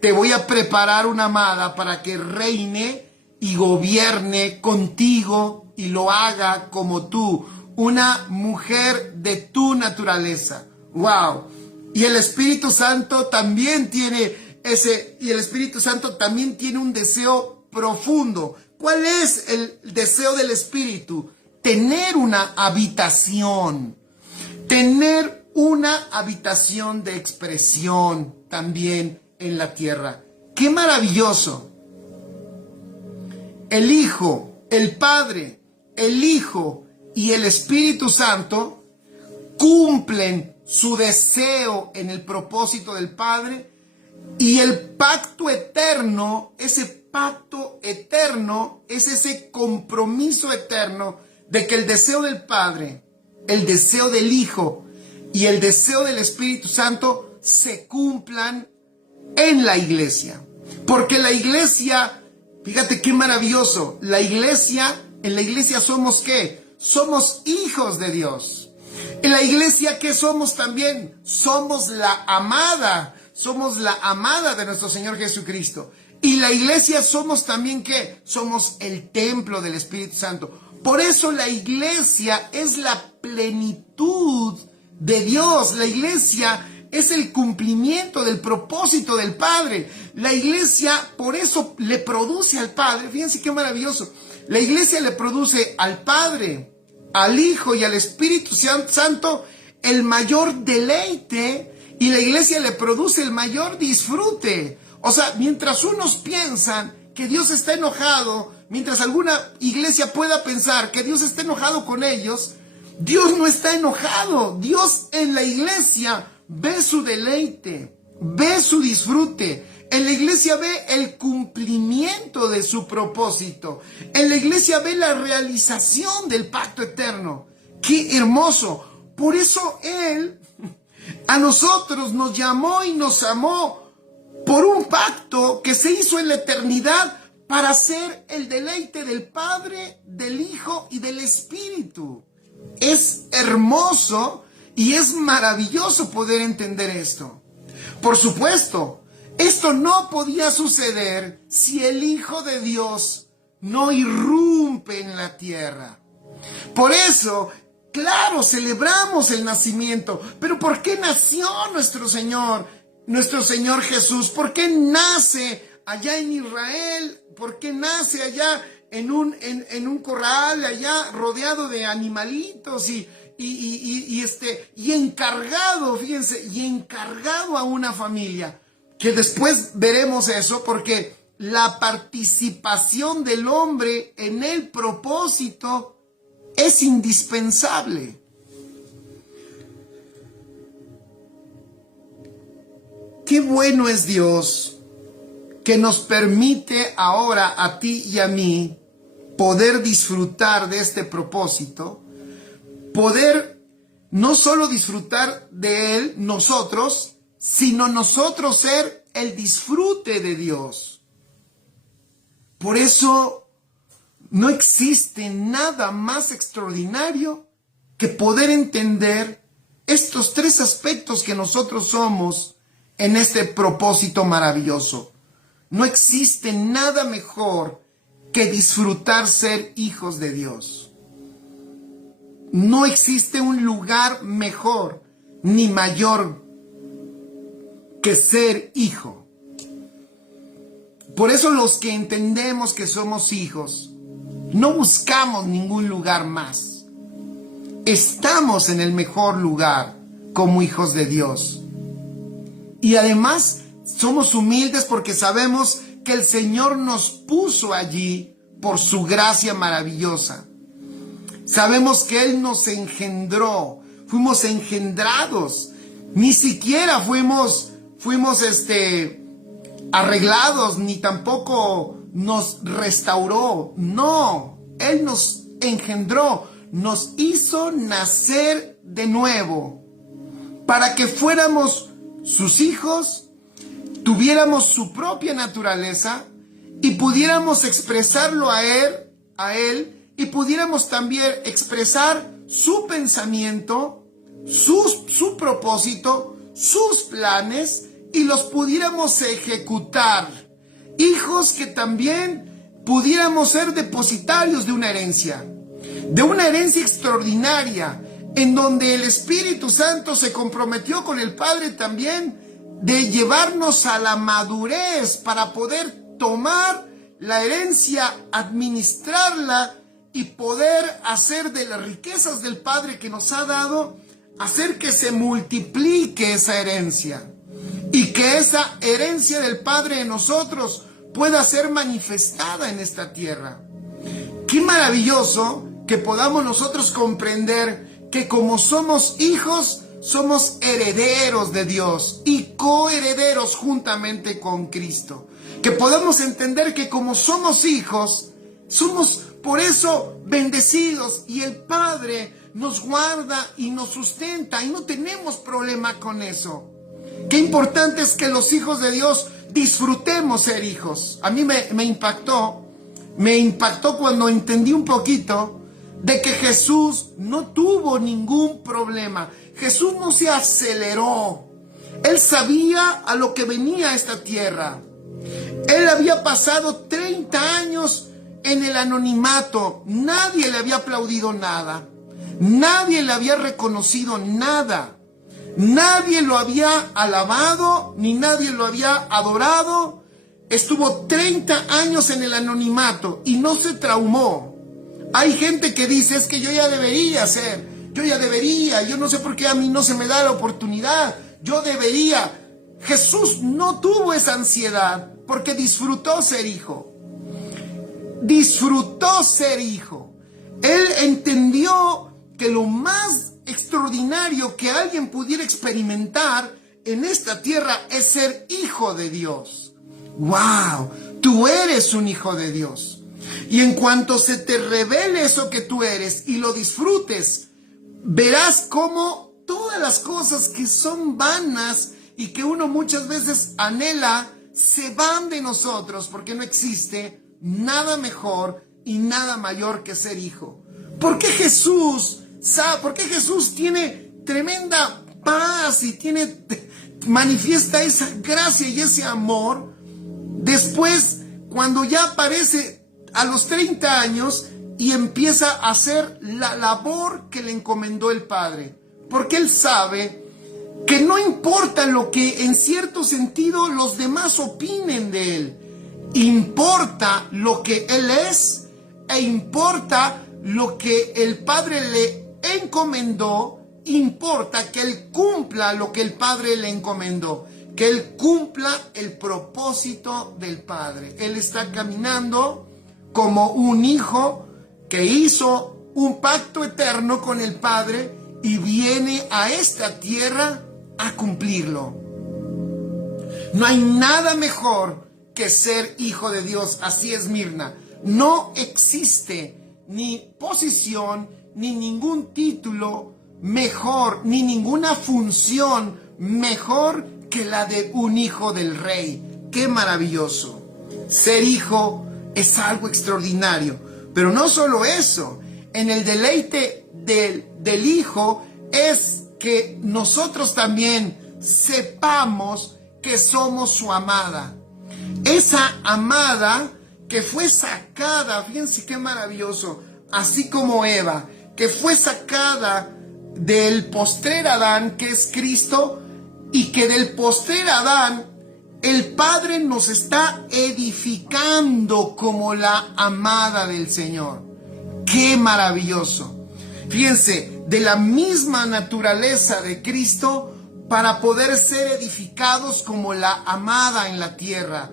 te voy a preparar una amada para que reine y gobierne contigo y lo haga como tú, una mujer de tu naturaleza. ¡Wow! Y el Espíritu Santo también tiene un deseo profundo. ¿Cuál es el deseo del Espíritu? Tener una habitación de expresión también en la tierra. ¡Qué maravilloso! El Hijo, el Padre, el Hijo y el Espíritu Santo cumplen su deseo en el propósito del Padre, y el pacto eterno, ese pacto eterno es ese compromiso eterno de que el deseo del Padre, el deseo del Hijo y el deseo del Espíritu Santo se cumplan en la iglesia. Porque la iglesia, fíjate qué maravilloso, en la iglesia somos ¿qué? Somos hijos de Dios. En la iglesia, ¿qué somos también? Somos la amada de nuestro Señor Jesucristo. Y la iglesia somos también ¿qué? Somos el templo del Espíritu Santo. Por eso la iglesia es la plenitud de Dios. La iglesia es el cumplimiento del propósito del Padre. La iglesia por eso le produce al Padre. Fíjense qué maravilloso. La iglesia le produce al Padre, al Hijo y al Espíritu Santo el mayor deleite, y la iglesia le produce el mayor disfrute. O sea, mientras unos piensan que Dios está enojado, mientras alguna iglesia pueda pensar que Dios está enojado con ellos, Dios no está enojado. Dios en la iglesia ve su deleite, ve su disfrute. En la iglesia ve el cumplimiento de su propósito. En la iglesia ve la realización del pacto eterno. ¡Qué hermoso! Por eso Él a nosotros nos llamó y nos amó por un pacto que se hizo en la eternidad para ser el deleite del Padre, del Hijo y del Espíritu. Es hermoso y es maravilloso poder entender esto. Por supuesto, esto no podía suceder si el Hijo de Dios no irrumpe en la tierra. Por eso, claro, celebramos el nacimiento. Pero ¿por qué nació nuestro Señor Jesús? ¿Por qué nace allá en Israel? ¿Por qué nace allá en un corral, allá rodeado de animalitos y encargado, fíjense, y encargado a una familia? Que después veremos eso, porque la participación del hombre en el propósito es indispensable. Qué bueno es Dios que nos permite ahora a ti y a mí poder disfrutar de este propósito, poder no solo disfrutar de él nosotros, sino nosotros ser el disfrute de Dios. Por eso no existe nada más extraordinario que poder entender estos tres aspectos que nosotros somos en este propósito maravilloso. No existe nada mejor que disfrutar ser hijos de Dios. No existe un lugar mejor ni mayor que ser hijo. Por eso los que entendemos que somos hijos, no buscamos ningún lugar más. Estamos en el mejor lugar como hijos de Dios. Y además somos humildes porque sabemos que el Señor nos puso allí por su gracia maravillosa. Sabemos que Él nos engendró, fuimos engendrados, ni siquiera fuimos arreglados, ni tampoco nos restauró. No, Él nos engendró, nos hizo nacer de nuevo para que fuéramos sus hijos, tuviéramos su propia naturaleza y pudiéramos expresarlo a él y pudiéramos también expresar su pensamiento, su propósito, sus planes, y los pudiéramos ejecutar. Hijos que también pudiéramos ser depositarios de una herencia extraordinaria, en donde el Espíritu Santo se comprometió con el Padre también de llevarnos a la madurez para poder tomar la herencia, administrarla y poder hacer de las riquezas del Padre que nos ha dado, hacer que se multiplique esa herencia y que esa herencia del Padre en nosotros pueda ser manifestada en esta tierra. Qué maravilloso que podamos nosotros comprender que como somos hijos, somos herederos de Dios y coherederos juntamente con Cristo. Que podamos entender que como somos hijos, somos por eso bendecidos, y el Padre nos guarda y nos sustenta y no tenemos problema con eso. Qué importante es que los hijos de Dios disfrutemos ser hijos. A mí me impactó cuando entendí un poquito de que Jesús no tuvo ningún problema. Jesús no se aceleró. Él sabía a lo que venía a esta tierra. Él había pasado 30 años en el anonimato. Nadie le había aplaudido nada. Nadie le había reconocido nada. Nadie lo había alabado, ni nadie lo había adorado. Estuvo 30 años en el anonimato y no se traumó. Hay gente que dice, es que yo ya debería ser, yo no sé por qué a mí no se me da la oportunidad, yo debería. Jesús no tuvo esa ansiedad porque disfrutó ser hijo. Disfrutó ser hijo. Él entendió que lo más extraordinario que alguien pudiera experimentar en esta tierra es ser hijo de Dios. ¡Wow! Tú eres un hijo de Dios. Y en cuanto se te revele eso que tú eres y lo disfrutes, verás cómo todas las cosas que son vanas y que uno muchas veces anhela, se van de nosotros, porque no existe nada mejor y nada mayor que ser hijo. ¿Por qué Jesús tiene tremenda paz y manifiesta esa gracia y ese amor? Después, cuando ya aparece a los 30 años y empieza a hacer la labor que le encomendó el Padre, porque Él sabe que no importa lo que en cierto sentido los demás opinen de Él, importa lo que Él es e importa lo que el Padre le encomendó, importa que Él cumpla lo que el Padre le encomendó, que Él cumpla el propósito del Padre. Él está caminando como un hijo que hizo un pacto eterno con el Padre y viene a esta tierra a cumplirlo. No hay nada mejor que ser hijo de Dios. Así es, Mirna. No existe ni posición, ni ningún título mejor, ni ninguna función mejor que la de un hijo del rey. ¡Qué maravilloso! Ser hijo es algo extraordinario. Pero no solo eso, en el deleite del hijo es que nosotros también sepamos que somos su amada. Esa amada que fue sacada, fíjense qué maravilloso, así como Eva, que fue sacada del postrer Adán, que es Cristo, y que del postrer Adán el Padre nos está edificando como la amada del Señor. ¡Qué maravilloso! Fíjense, de la misma naturaleza de Cristo para poder ser edificados como la amada en la tierra,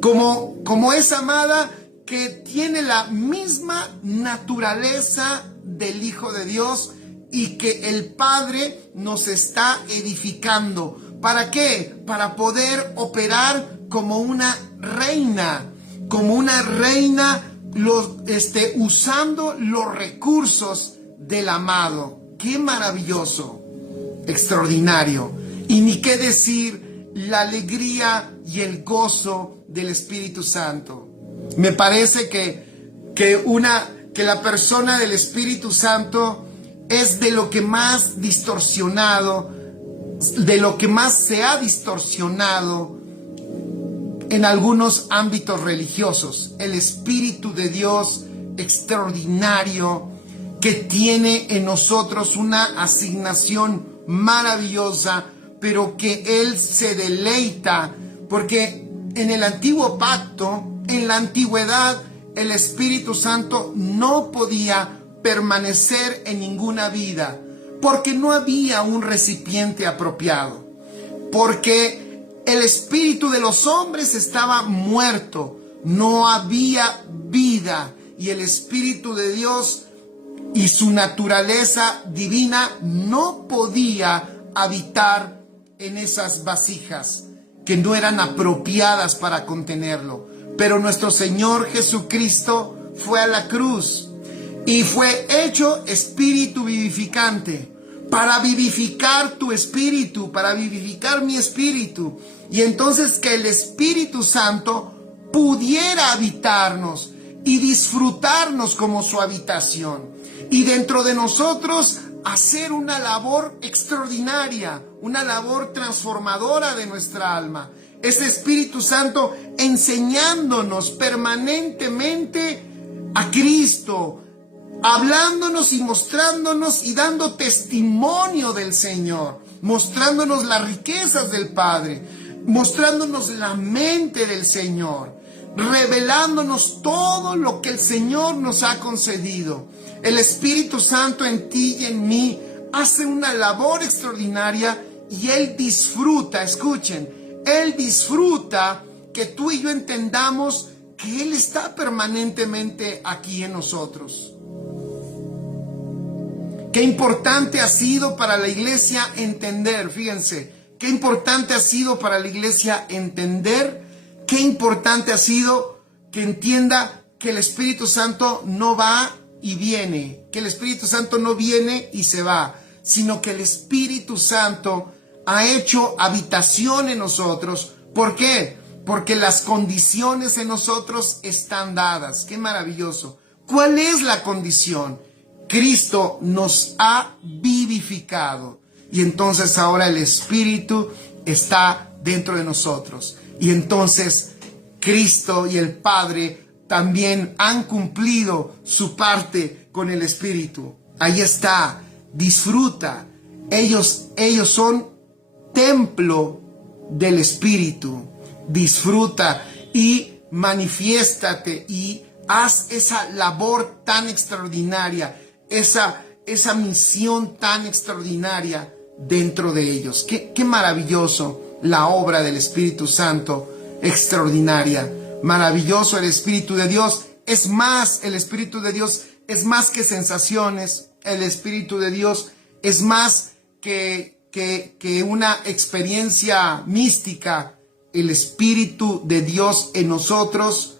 como esa amada que tiene la misma naturaleza del Hijo de Dios y que el Padre nos está edificando. ¿Para qué? Para poder operar como una reina, usando los recursos del amado. ¡Qué maravilloso! Extraordinario. Y ni qué decir la alegría y el gozo del Espíritu Santo. Me parece que la persona del Espíritu Santo es de lo que más distorsionado, de lo que más se ha distorsionado en algunos ámbitos religiosos. El Espíritu de Dios extraordinario que tiene en nosotros una asignación maravillosa, pero que Él se deleita, porque en el antiguo pacto, en la antigüedad, el Espíritu Santo no podía permanecer en ninguna vida, porque no había un recipiente apropiado, porque el espíritu de los hombres estaba muerto, no había vida, y el Espíritu de Dios y su naturaleza divina no podía habitar en esas vasijas que no eran apropiadas para contenerlo. Pero nuestro Señor Jesucristo fue a la cruz y fue hecho espíritu vivificante para vivificar tu espíritu, para vivificar mi espíritu. Y entonces que el Espíritu Santo pudiera habitarnos y disfrutarnos como su habitación. Y dentro de nosotros hacer una labor extraordinaria, una labor transformadora de nuestra alma. Ese Espíritu Santo enseñándonos permanentemente a Cristo, hablándonos y mostrándonos y dando testimonio del Señor. mostrándonos las riquezas del Padre, mostrándonos la mente del Señor, revelándonos todo lo que el Señor nos ha concedido. El Espíritu Santo en ti y en mí hace una labor extraordinaria y Él disfruta, escuchen, Él disfruta que tú y yo entendamos que Él está permanentemente aquí en nosotros. Qué importante ha sido para la iglesia entender, fíjense, qué importante ha sido para la iglesia entender, qué importante ha sido que entienda que el Espíritu Santo no va y viene, que el Espíritu Santo no viene y se va, sino que el Espíritu Santo ha hecho habitación en nosotros. ¿Por qué? Porque las condiciones en nosotros están dadas. ¡Qué maravilloso! ¿Cuál es la condición? Cristo nos ha vivificado y entonces ahora el Espíritu está dentro de nosotros. Y entonces Cristo y el Padre también han cumplido su parte con el Espíritu. Ahí está, disfruta. Ellos son templo del Espíritu. Disfruta y manifiéstate y haz esa labor tan extraordinaria, esa misión tan extraordinaria dentro de ellos. Qué maravilloso la obra del Espíritu Santo, extraordinaria. Maravilloso el Espíritu de Dios. Es más, el Espíritu de Dios es más que sensaciones. El Espíritu de Dios es más que una experiencia mística. El Espíritu de Dios en nosotros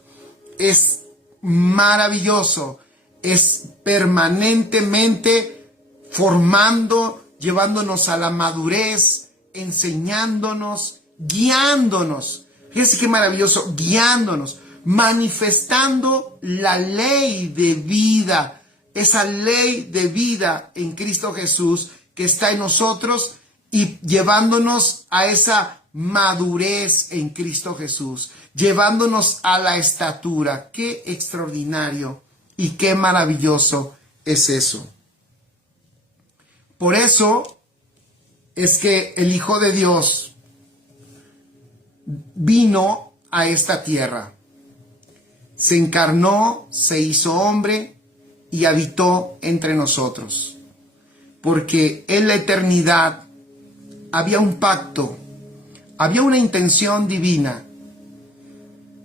es maravilloso. Es permanentemente formando, llevándonos a la madurez, enseñándonos, guiándonos. Fíjense qué maravilloso, guiándonos, manifestando la ley de vida, esa ley de vida en Cristo Jesús que está en nosotros y llevándonos a esa madurez en Cristo Jesús, llevándonos a la estatura. Qué extraordinario y qué maravilloso es eso. Por eso es que el Hijo de Dios vino a esta tierra, se encarnó, se hizo hombre y habitó entre nosotros, porque en la eternidad había un pacto, había una intención divina,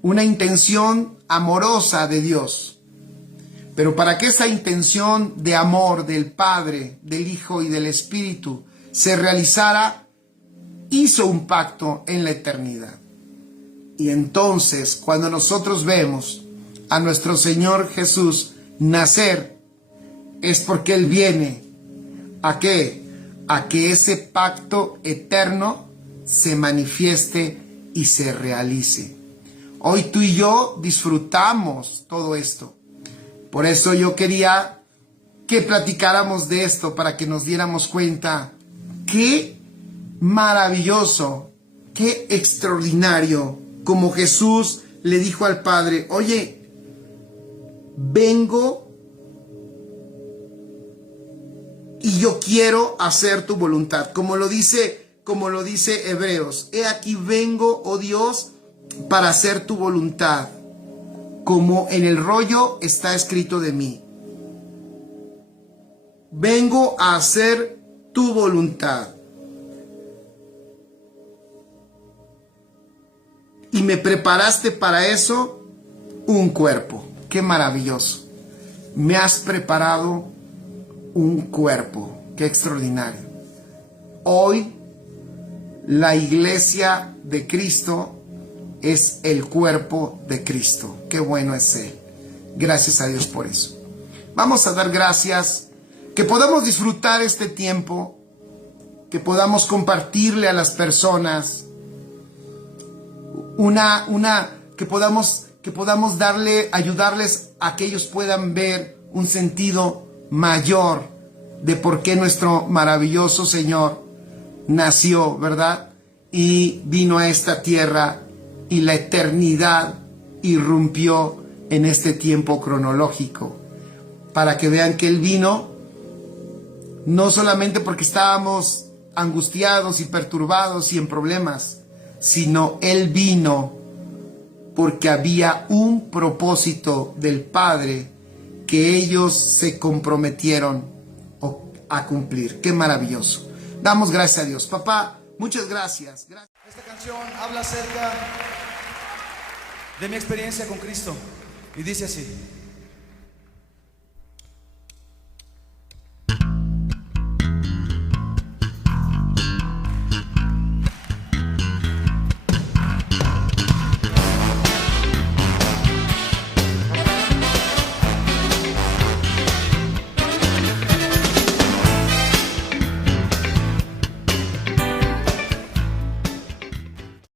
una intención amorosa de Dios. Pero para que esa intención de amor del Padre, del Hijo y del Espíritu se realizara, hizo un pacto en la eternidad. Y entonces, cuando nosotros vemos a nuestro Señor Jesús nacer, es porque Él viene ¿a qué? A que ese pacto eterno se manifieste y se realice. Hoy tú y yo disfrutamos todo esto. Por eso yo quería que platicáramos de esto para que nos diéramos cuenta qué maravilloso, qué extraordinario, como Jesús le dijo al Padre, oye, vengo y yo quiero hacer tu voluntad, como lo dice Hebreos, he aquí vengo, oh Dios, para hacer tu voluntad, como en el rollo está escrito de mí. Vengo a hacer tu voluntad. Y me preparaste para eso un cuerpo. Qué maravilloso. Me has preparado un cuerpo. Qué extraordinario. Hoy la iglesia de Cristo es el cuerpo de Cristo. Qué bueno es Él. Gracias a Dios por eso. Vamos a dar gracias, que podamos disfrutar este tiempo, que podamos compartirle a las personas que podamos ayudarles a que ellos puedan ver un sentido mayor de por qué nuestro maravilloso Señor nació, ¿verdad? Y vino a esta tierra y la eternidad irrumpió en este tiempo cronológico, para que vean que Él vino no solamente porque estábamos angustiados y perturbados y en problemas, sino Él vino porque había un propósito del Padre que ellos se comprometieron a cumplir. ¡Qué maravilloso! Damos gracias a Dios. Papá, muchas gracias. Esta canción habla acerca de mi experiencia con Cristo y dice así.